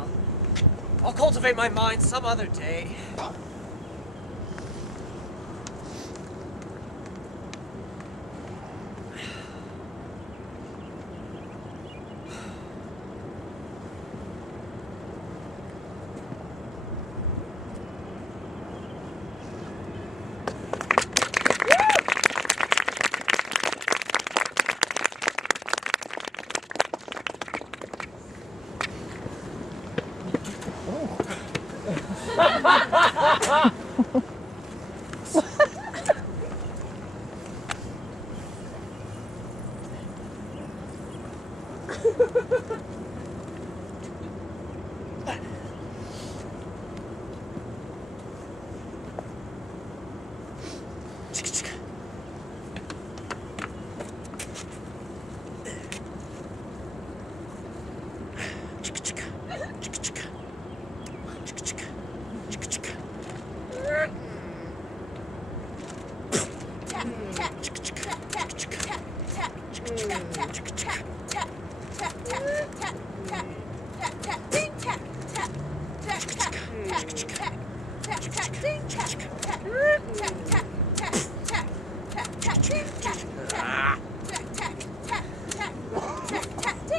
I'll cultivate my mind some other day.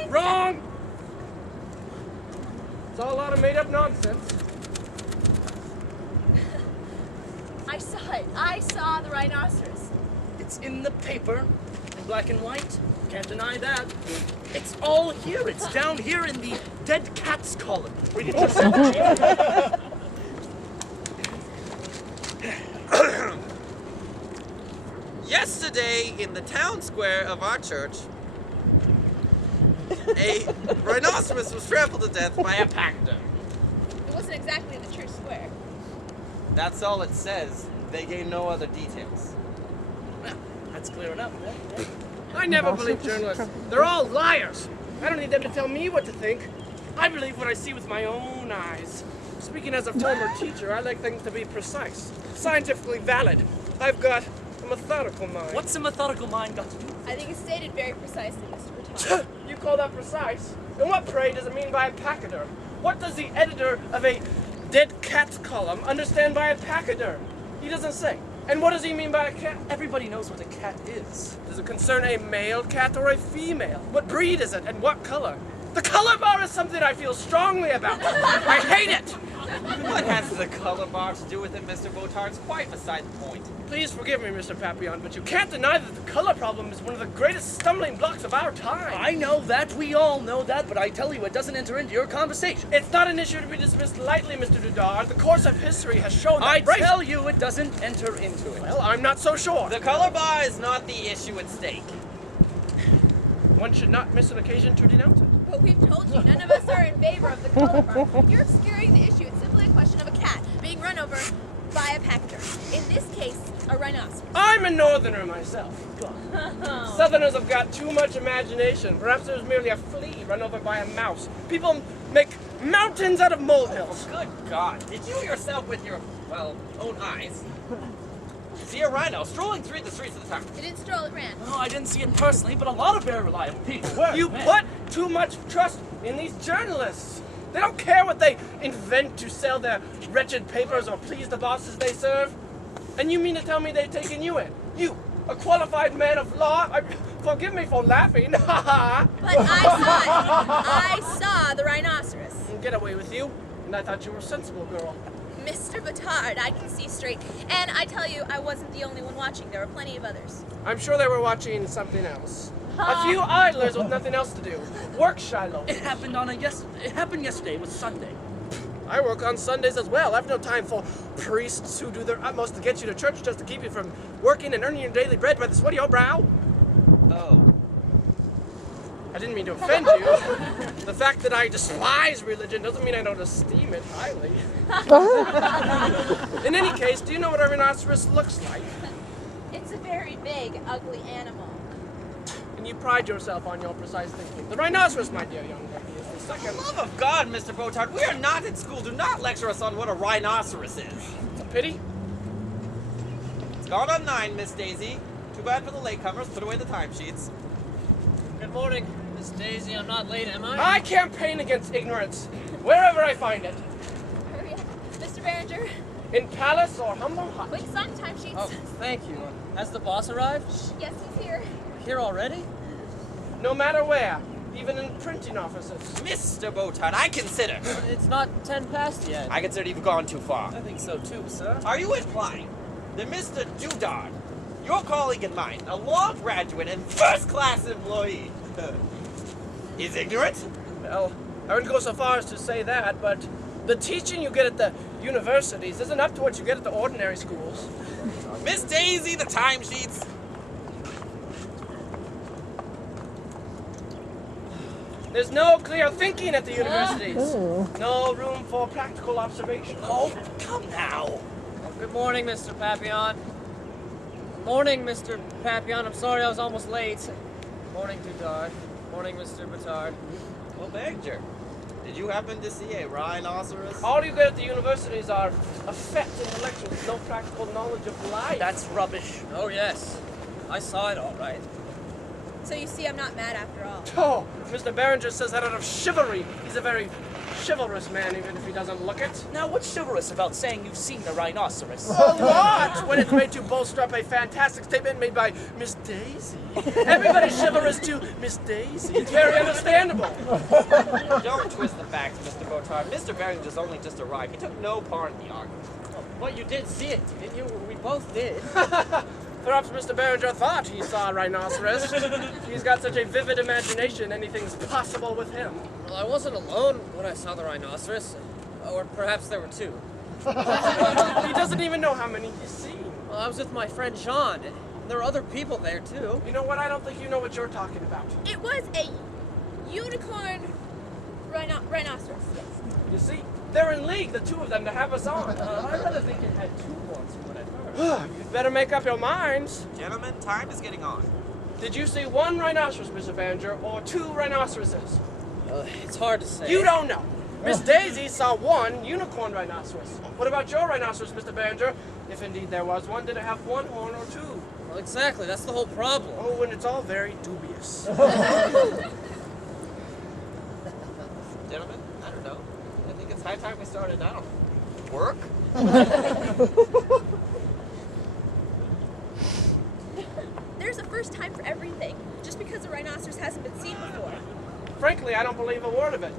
Wrong! It's all a lot of made-up nonsense. I saw it. I saw the rhinoceros. It's in the paper, in black and white. Can't deny that. It's all here. It's down here in the dead cats column. Read it yourself, Yesterday, in the town square of our church, a rhinoceros was trampled to death by a pachyderm. It wasn't exactly the church square. That's all it says. They gave no other details. Well, that's clear enough. Yeah. I never believe journalists. They're all liars. I don't need them to tell me what to think. I believe what I see with my own eyes. Speaking as a former teacher, I like things to be precise, scientifically valid. I've got a methodical mind. What's a methodical mind got to do? I think it's stated very precisely, Mr. Bertone. You call that precise? And what, pray, does it mean by a pachyderm? What does the editor of a dead cat's column understand by a pachyderm? He doesn't say. And what does he mean by a cat? Everybody knows what a cat is. Does it concern a male cat or a female? What breed is it and what color? The color bar is something I feel strongly about. I hate it! What has the color bar to do with it, Mr. Botard? It's quite beside the point. Please forgive me, Mr. Papillon, but you can't deny that the color problem is one of the greatest stumbling blocks of our time. I know that, we all know that, but I tell you, it doesn't enter into your conversation. It's not an issue to be dismissed lightly, Mr. Dudard. The course of history has shown that I tell you, it doesn't enter into it. Well, I'm not so sure. The color bar is not the issue at stake. One should not miss an occasion to denounce it. But we've told you, none of us are in favor of the color bar. You're obscuring the issue. It's simply a question of a cat being run over by a pachyderm. In this case, a rhinoceros. I'm a northerner myself. Southerners have got too much imagination. Perhaps it was merely a flea run over by a mouse. People make mountains out of molehills. Good God. Did you yourself with your, well, own eyes see a rhino strolling through the streets of the town? It didn't stroll, it ran. No, I didn't see it personally, but a lot of very reliable people were. You put too much trust in these journalists. They don't care what they invent to sell their wretched papers or please the bosses they serve. And you mean to tell me they've taken you in? You, a qualified man of law? Forgive me for laughing. But I saw the rhinoceros. Get away with you. And I thought you were a sensible girl. Mr. Batard, I can see straight. And I tell you, I wasn't the only one watching. There were plenty of others. I'm sure they were watching something else. A few idlers with nothing else to do. Work, Shiloh. It happened on It happened yesterday. It was Sunday. I work on Sundays as well. I've no time for priests who do their utmost to get you to church just to keep you from working and earning your daily bread by the sweat of your brow. Oh. I didn't mean to offend you. The fact that I despise religion doesn't mean I don't esteem it highly. In any case, do you know what a rhinoceros looks like? It's a very big, ugly animal. And you pride yourself on your precise thinking. The rhinoceros, my dear young lady, is the second. For the love of God, Mr. Botard, we are not in school. Do not lecture us on what a rhinoceros is. It's a pity. It's gone on 9, Miss Daisy. Too bad for the latecomers. Put away the timesheets. Good morning, Miss Daisy. I'm not late, am I? I campaign against ignorance, wherever I find it. Hurry up. Mr. Behringer, In palace or humble hut. quick sign timesheets. Oh, thank you. Has the boss arrived? Yes, he's here. Here already? No matter where, even in printing offices. Mr. Botard, I consider. It's not 10 past yet. I consider you've gone too far. I think so too, sir. Are you implying that Mr. Dudard, your colleague and mine, a law graduate and first-class employee, is ignorant? Well, I wouldn't go so far as to say that, but the teaching you get at the universities isn't up to what you get at the ordinary schools. Miss Daisy, the timesheets. There's no clear thinking at the universities. No room for practical observation. Oh, come now. Oh, good morning, Mr. Papillon. Morning, Mr. Papillon. I'm sorry I was almost late. Morning, Dudard. Morning, Mr. Batard. Well, Bagger, did you happen to see a rhinoceros? All you get at the universities are effect intellectuals with no practical knowledge of life. That's rubbish. Oh, yes. I saw it all right. So you see, I'm not mad after all. Oh, Mr. Behringer says that out of chivalry. He's a very chivalrous man, even if he doesn't look it. Now, what's chivalrous about saying you've seen a rhinoceros? A lot! When it's made to bolster up a fantastic statement made by Miss Daisy. Everybody's chivalrous to Miss Daisy. It's very understandable. Don't twist the facts, Mr. Botard. Mr. Barringer's only just arrived. He took no part in the argument. Well, you did see it, didn't you? We both did. Perhaps Mr. Behringer thought he saw a rhinoceros. He's got such a vivid imagination, anything's possible with him. Well, I wasn't alone when I saw the rhinoceros. Or perhaps there were two. He doesn't even know how many he's seen. Well, I was with my friend Jean, and there were other people there, too. You know what? I don't think you know what you're talking about. It was a unicorn rhinoceros. Yes. You see, they're in league, the two of them, to have us on. I rather think it had two horns from what I've heard. You'd better make up your minds. Gentlemen, time is getting on. Did you see one rhinoceros, Mr. Behringer, or two rhinoceroses? It's hard to say. You don't know. Miss Daisy saw one unicorn rhinoceros. What about your rhinoceros, Mr. Behringer? If indeed there was one, did it have one horn or two? Well, exactly. That's the whole problem. Oh, and it's all very dubious. Gentlemen, I don't know. I think it's high time we started, I don't know, work? There's a first time for everything. Just because a rhinoceros hasn't been seen before. Frankly, I don't believe a word of it.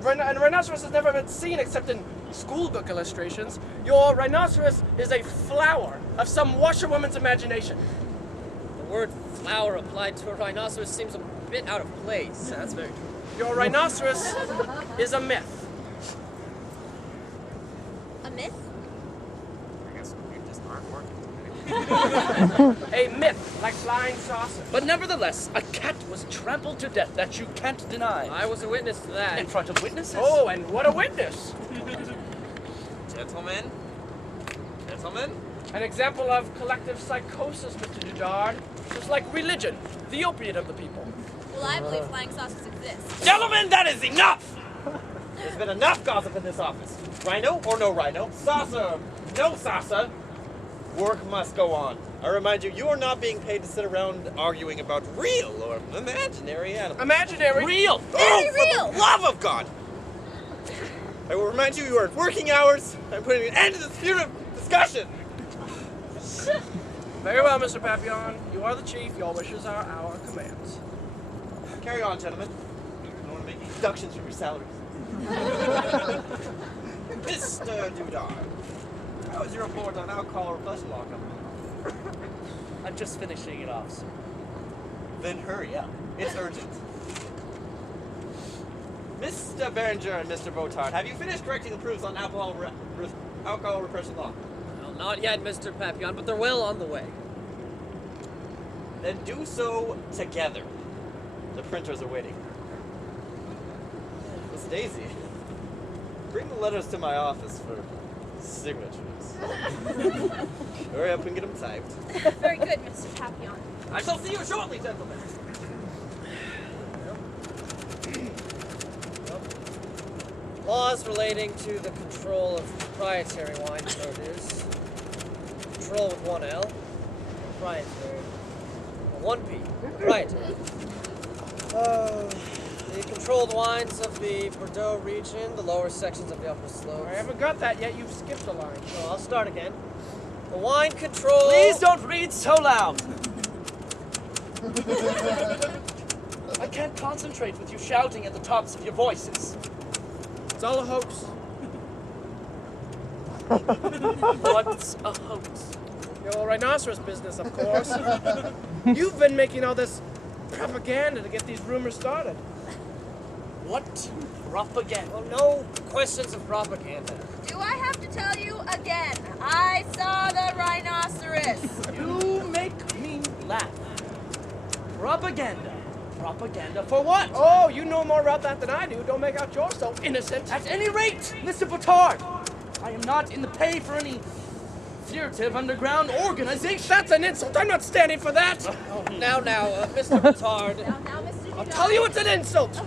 A rhinoceros has never been seen except in school book illustrations. Your rhinoceros is a flower of some washerwoman's imagination. The word flower applied to a rhinoceros seems a bit out of place. That's very true. Your rhinoceros is a myth. A myth? I guess we just aren't working. A myth, like flying saucers. But nevertheless, a cat was trampled to death that you can't deny. I was a witness to that. In front of witnesses. Oh, and what a witness! Gentlemen? Gentlemen? An example of collective psychosis, Mr. Dudard. Just like religion, the opiate of the people. Well, I believe flying saucers exist. Gentlemen, that is enough! There's been enough gossip in this office. Rhino or no rhino, saucer, no saucer, work must go on. I remind you, you are not being paid to sit around arguing about real or imaginary animals. Imaginary? Real! Very For real! the love of God! I will remind you, you are at working hours. I'm putting an end to this spirit of discussion. Very well, Mr. Papillon. You are the chief. Your wishes are our commands. Carry on, gentlemen. I don't want to make deductions from your salaries. Mr. Dudar, how is your report on alcohol repression law coming? I'm just finishing it off, sir. Then hurry up. It's urgent. Mr. Berenger and Mr. Botard, have you finished correcting the proofs on alcohol repression law? Well, not yet, Mr. Papillon, but they're well on the way. Then do so together. The printers are waiting. Miss Daisy, bring the letters to my office for signatures. Hurry up and get them typed. Very good, Mr. Papillon. I shall see you shortly, gentlemen. Laws relating to the control of proprietary wine produce. Control with one L. Proprietary. One P. Proprietary. The controlled wines of the Bordeaux region, the lower sections of the upper slopes. I haven't got that yet. You've skipped a line. Oh, I'll start again. The wine control... Please don't read so loud. I can't concentrate with you shouting at the tops of your voices. It's all a hoax. What's a hoax? Your old rhinoceros business, of course. You've been making all this propaganda to get these rumors started. What propaganda? Well, no questions of propaganda. Do I have to tell you again? I saw the rhinoceros. You make me laugh. Propaganda. Propaganda for what? Oh, you know more about that than I do. Don't make out you're so innocent. At any rate, Mr. Botard, I am not in the pay for any furtive underground organization. That's an insult. I'm not standing for that. Oh, now, Mr. Botard. Now, Mr. I'll tell you it's an insult.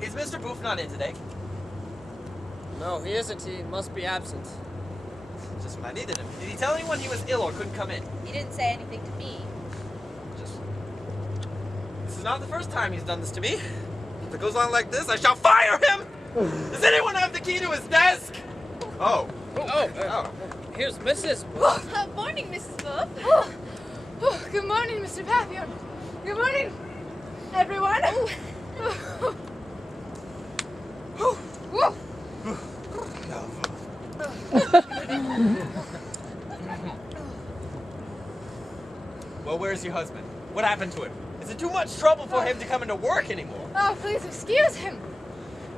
Is Mr. Booth not in today? No, he isn't. He must be absent. Just when I needed him. Did he tell anyone he was ill or couldn't come in? He didn't say anything to me. This is not the first time he's done this to me. If it goes on like this, I shall fire him! Does anyone have the key to his desk? Oh. Here's Mrs. Morning, Mrs. Booth. Good morning, Mr. Papillon. Good morning, everyone. Well, where's your husband? What happened to him? Is it too much trouble for him to come into work anymore? Oh, please excuse him.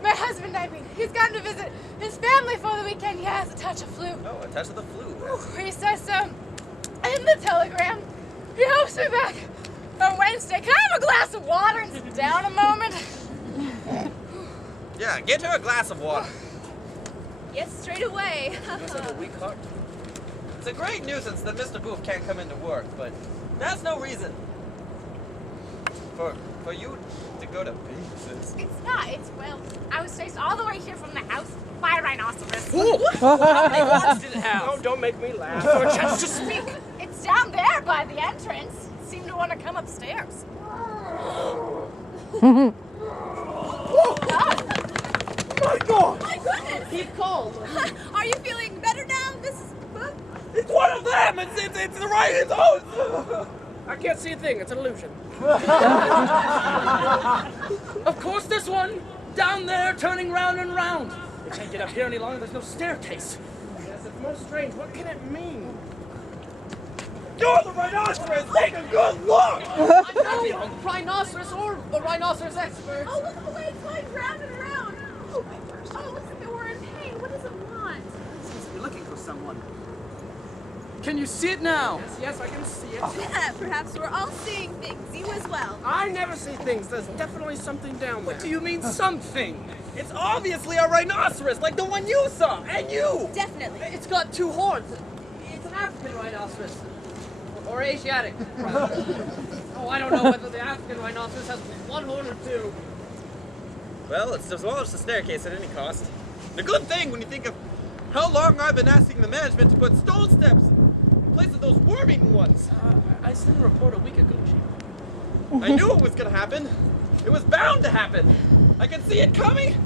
My husband, he's gone to visit his family for the weekend. He has a touch of flu. Oh, a touch of the flu. He says so in the telegram. He hopes to be back on Wednesday. Can I have a glass of water and sit down a moment? Yeah, get her a glass of water. Yes, straight away. Must have a weak heart. It's a great nuisance that Mr. Booth can't come into work, but that's no reason for you to go to business. It's not. It's, well, I was chased all the way here from the house by a rhinoceros. How many horns did it have? Oh, don't make me laugh. For a chance to speak. It's down there by the entrance. It seemed to want to come upstairs. My God! My goodness! Keep cold. Are you feeling better now, Mrs. Booth? It's one of them! It's the right it's I can't see a thing. It's an illusion. Of course, this one down there turning round and round. You can't get up here any longer. There's no staircase. Yes, it's most strange. What can it mean? You're the rhinoceros! Take a good look! No rhinoceros or a rhinoceros expert. Oh, look at the way it's going round and round. Oh, my gosh. Oh, it looks like we're in pain. What does it want? Seems to be looking for someone. Can you see it now? Yes, I can see it. Perhaps we're all seeing things. You as well. I never see things. There's definitely something down there. What do you mean something? It's obviously a rhinoceros, like the one you saw, and you! Definitely. It's got two horns. It's an African rhinoceros. Or Asiatic. Oh, I don't know whether the African rhinoceros has one horn or two. Well, it's demolished the staircase at any cost. The good thing when you think of how long I've been asking the management to put stone steps in place of those worm-eaten ones. I sent a report a week ago, Chief. I knew it was gonna happen. It was bound to happen. I could see it coming,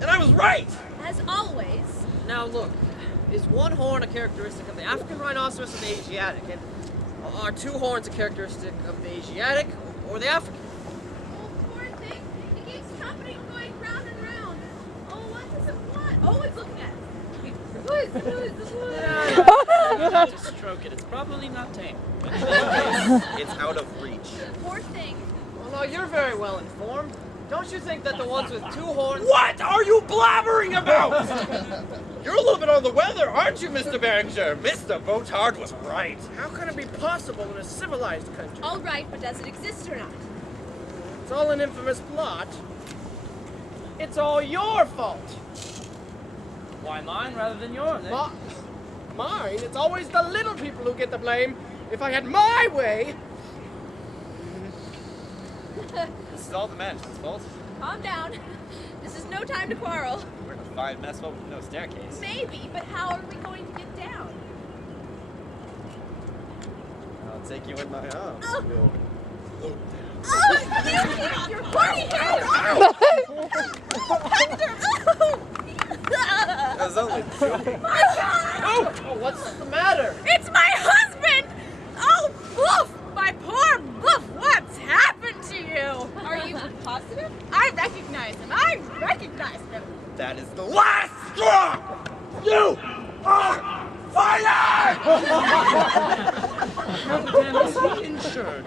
and I was right. As always. Now look, is one horn a characteristic of the African rhinoceros or the Asiatic? And are two horns a characteristic of the Asiatic or the African? Oh, poor thing. It keeps jumping and going round and round. Oh, what does it want? Oh, it's looking at us. You have to stroke it. It's probably not tame. It's out of reach. Poor thing. Well, no, you're very well informed. Don't you think that the ones with 2 horns... What are you blabbering about? You're a little bit on the weather, aren't you, Mr. Berenger? Mr. Botard was right. How can it be possible in a civilized country? All right, but does it exist or not? It's all an infamous plot. It's all your fault. Why mine rather than yours, eh? Mine? It's always the little people who get the blame. If I had my way... This is all the management's fault. Calm down. This is no time to quarrel. We're in a fine mess with no staircase. Maybe, but how are we going to get down? I'll take you in my arms. Oh, you're pointing here! I was only joking. My God! Oh, what's the matter? It's my husband! Oh, Boof! My poor Boof! What's happened to you? Are you positive? I recognize him. I recognize him. That is the last straw! You are fired! Captain, is he insured?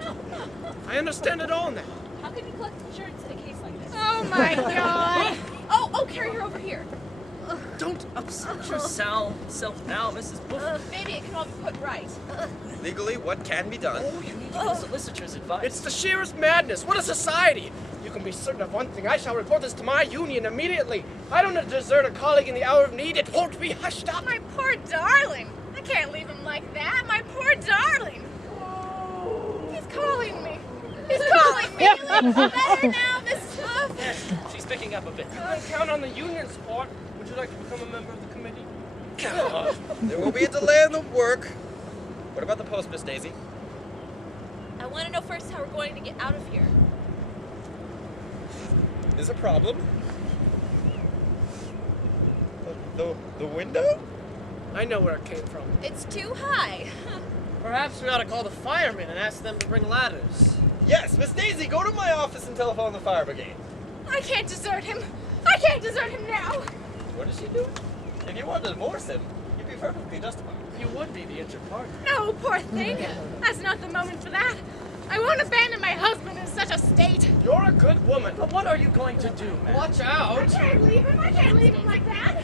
I understand it all now. How can you collect insurance in a case like this? Oh my God! Oh, carry her over here. Don't upset yourself now, Mrs. Buff. Maybe it can all be put right. Legally, what can be done? You need to get a solicitor's advice. It's the sheerest madness. What a society! You can be certain of one thing. I shall report this to my union immediately. I don't desert a colleague in the hour of need. It won't be hushed up. My poor darling. I can't leave him like that. My poor darling. He's calling me. He's calling me. Better now, Mrs. Buff. She's picking up a bit. You can count on the union support. Would you like to become a member of the committee? God. There will be a delay in the work. What about the post, Miss Daisy? I want to know first how we're going to get out of here. Is a problem? The window? I know where it came from. It's too high. Perhaps we ought to call the firemen and ask them to bring ladders. Yes, Miss Daisy, go to my office and telephone the fire brigade. I can't desert him. I can't desert him now. What is she doing? If you wanted to divorce him, you'd be perfectly justified. You would be the injured party. No, poor thing. That's not the moment for that. I won't abandon my husband in such a state. You're a good woman. But what are you going to do, man? Watch I out! can't leave him. I can't leave him like that.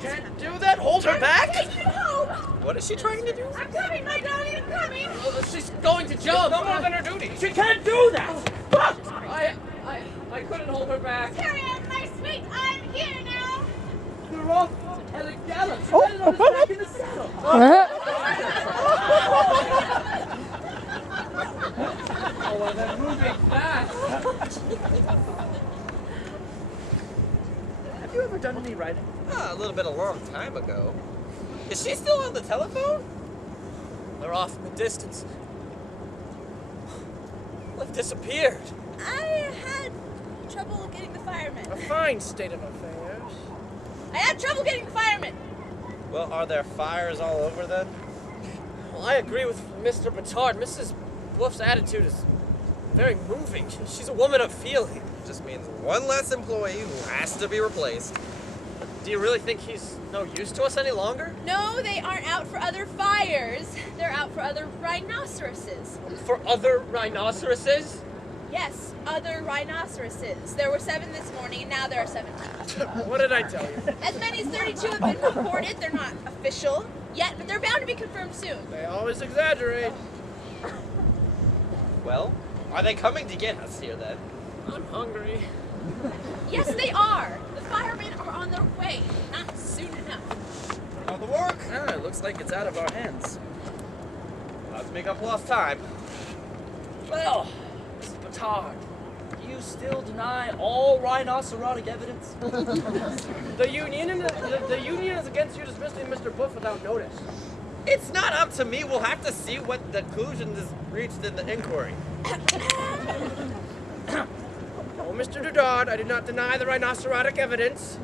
Can't do that. Hold her back. Take him home. What is she trying to do? I'm coming, my darling. I'm coming. She's going to jump! No more than her duty. She can't do that! I couldn't hold her back. Here I am, my sweet. I'm here now. You're off at a gallop. She landed on his back in the saddle. Oh, well, they're moving fast. Have you ever done any writing? A little bit a long time ago. Is she still on the telephone? They're off in the distance. They've disappeared. I had trouble getting the firemen. A fine state of affairs. I had trouble getting the firemen. Well, are there fires all over then? Well, I agree with Mr. Batard. Mrs. Bluff's attitude is very moving. She's a woman of feeling. Just means one less employee who has to be replaced. Do you really think he's no use to us any longer? No, they aren't out for other fires. They're out for other rhinoceroses. For other rhinoceroses? Yes, other rhinoceroses. There were 7 this morning, and now there are 17. What did I tell you? As many as 32 have been reported. They're not official yet, but they're bound to be confirmed soon. They always exaggerate. Well, are they coming to get us here then? I'm hungry. Yes, they are. The firemen are on their way. Not soon enough. On the work? It looks like it's out of our hands. Let's make up lost time. Well, Mr. Batard, do you still deny all rhinocerotic evidence? The union is against you dismissing Mr. Buff without notice. It's not up to me. We'll have to see what the conclusion is reached in the inquiry. Oh, Mr. Dudard, I did not deny the rhinocerotic evidence.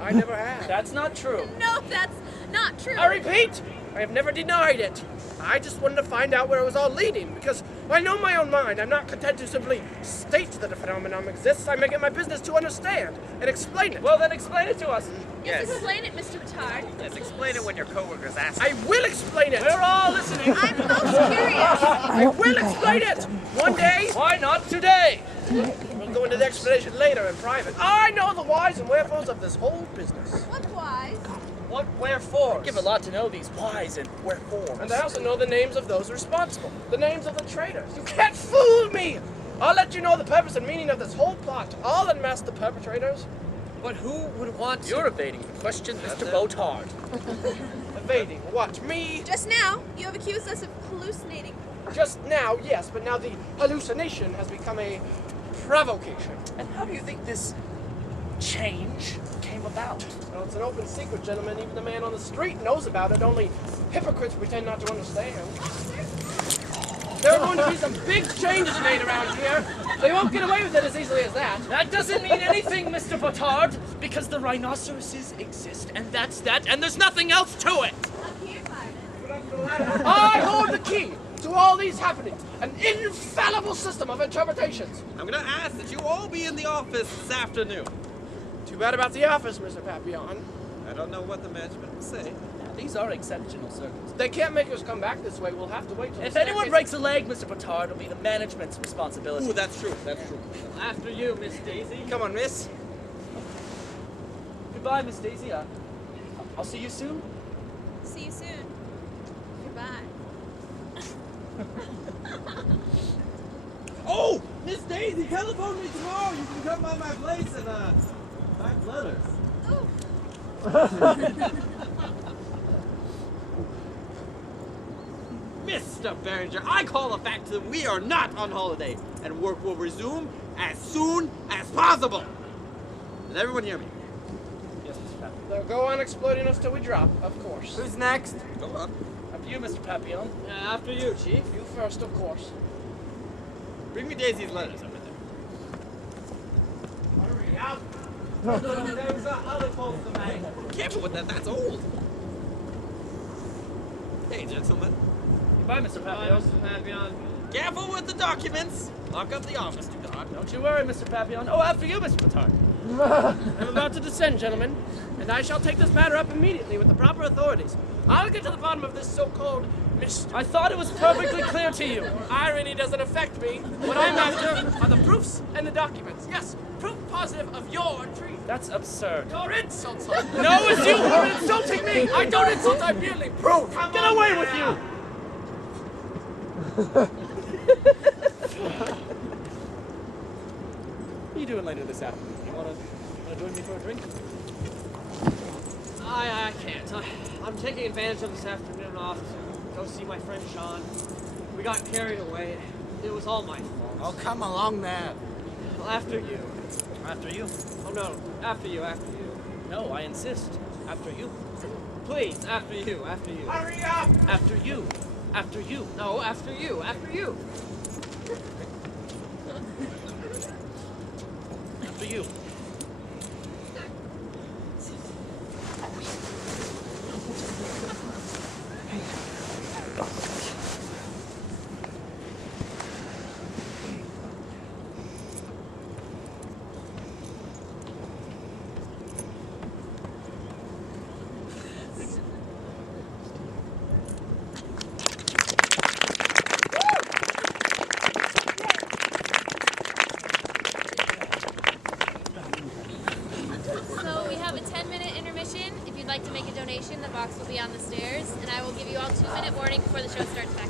I never have. That's not true. No, that's not true. I repeat, I have never denied it. I just wanted to find out where it was all leading, because I know my own mind. I'm not content to simply state that a phenomenon exists. I make it my business to understand and explain it. Well, then explain it to us. Yes, explain it, Mr. Petard. Yes, explain it when your coworkers ask. I will explain it. We're all listening. I'm most curious. I will explain it. One day. Why not today? We'll go into the explanation later in private. I know the whys and wherefores of this whole business. What wise? What wherefore? Give a lot to know these whys and wherefores. And I also know the names of those responsible. The names of the traitors. You can't fool me! I'll let you know the purpose and meaning of this whole plot. I'll unmask the perpetrators. But who would want to? You're evading the question, Mr. Botard. Evading what? Me? Just now, you have accused us of hallucinating. Just now, yes, but now the hallucination has become a provocation. And how do you think this change came about? Well, it's an open secret, gentlemen. Even the man on the street knows about it. Only hypocrites pretend not to understand. There are going to be some big changes made around here. They won't get away with it as easily as that. That doesn't mean anything, Mr. Botard, because the rhinoceroses exist, and that's that, and there's nothing else to it. I hold the key to all these happenings. An infallible system of interpretations. I'm gonna ask that you all be in the office this afternoon. Too bad about the office, Mr. Papillon. I don't know what the management will say. These are exceptional circumstances. They can't make us come back this way. We'll have to wait till If the anyone staircase- breaks a leg, Mr. Botard, it'll be the management's responsibility. Ooh, that's true. That's true. After you, Miss Daisy. Come on, miss. Goodbye, Miss Daisy. I'll see you soon. See you soon. Goodbye. Oh, Miss Daisy, telephone me tomorrow. You can come by my place and write letters. Mr. Behringer, I call the fact that we are not on holiday, and work will resume as soon as possible. Does everyone hear me? Yes, Mr. Papillon. They'll go on exploiting us till we drop, of course. Who's next? Go on. After you, Mr. Papillon. After you, Chief. You first, of course. Bring me Daisy's letters over there. Hurry up! There's other folks to make. Careful with that, that's old. Hey, gentlemen. Goodbye, Mr. Papillon. Mr. Papillon. Careful with the documents. Lock up the office, do not. Don't you worry, Mr. Papillon. Oh, after you, Mr. Petard. I'm about to descend, gentlemen, and I shall take this matter up immediately with the proper authorities. I'll get to the bottom of this so-called mystery. I thought it was perfectly clear to you. Irony doesn't affect me. What I'm after are the proofs and the documents. Yes, proof positive of your treason. That's absurd. Your insults are... No, it's you who are insulting me! I don't insult, I merely prove. Get away with you! What are you doing later this afternoon? You wanna join me for a drink? I can't. I'm taking advantage of this afternoon off to go see my friend Sean. We got carried away. It was all my fault. Oh, come along there. Well, after you. After you. Oh no, after you, after you. No, I insist. After you. Please, after you, after you. Hurry up! After you. After you. No, after you, after you. After you. So we have a 10-minute intermission. If you'd like to make a donation, the box will be on the stairs, and I will give you all 2-minute warning before the show starts back.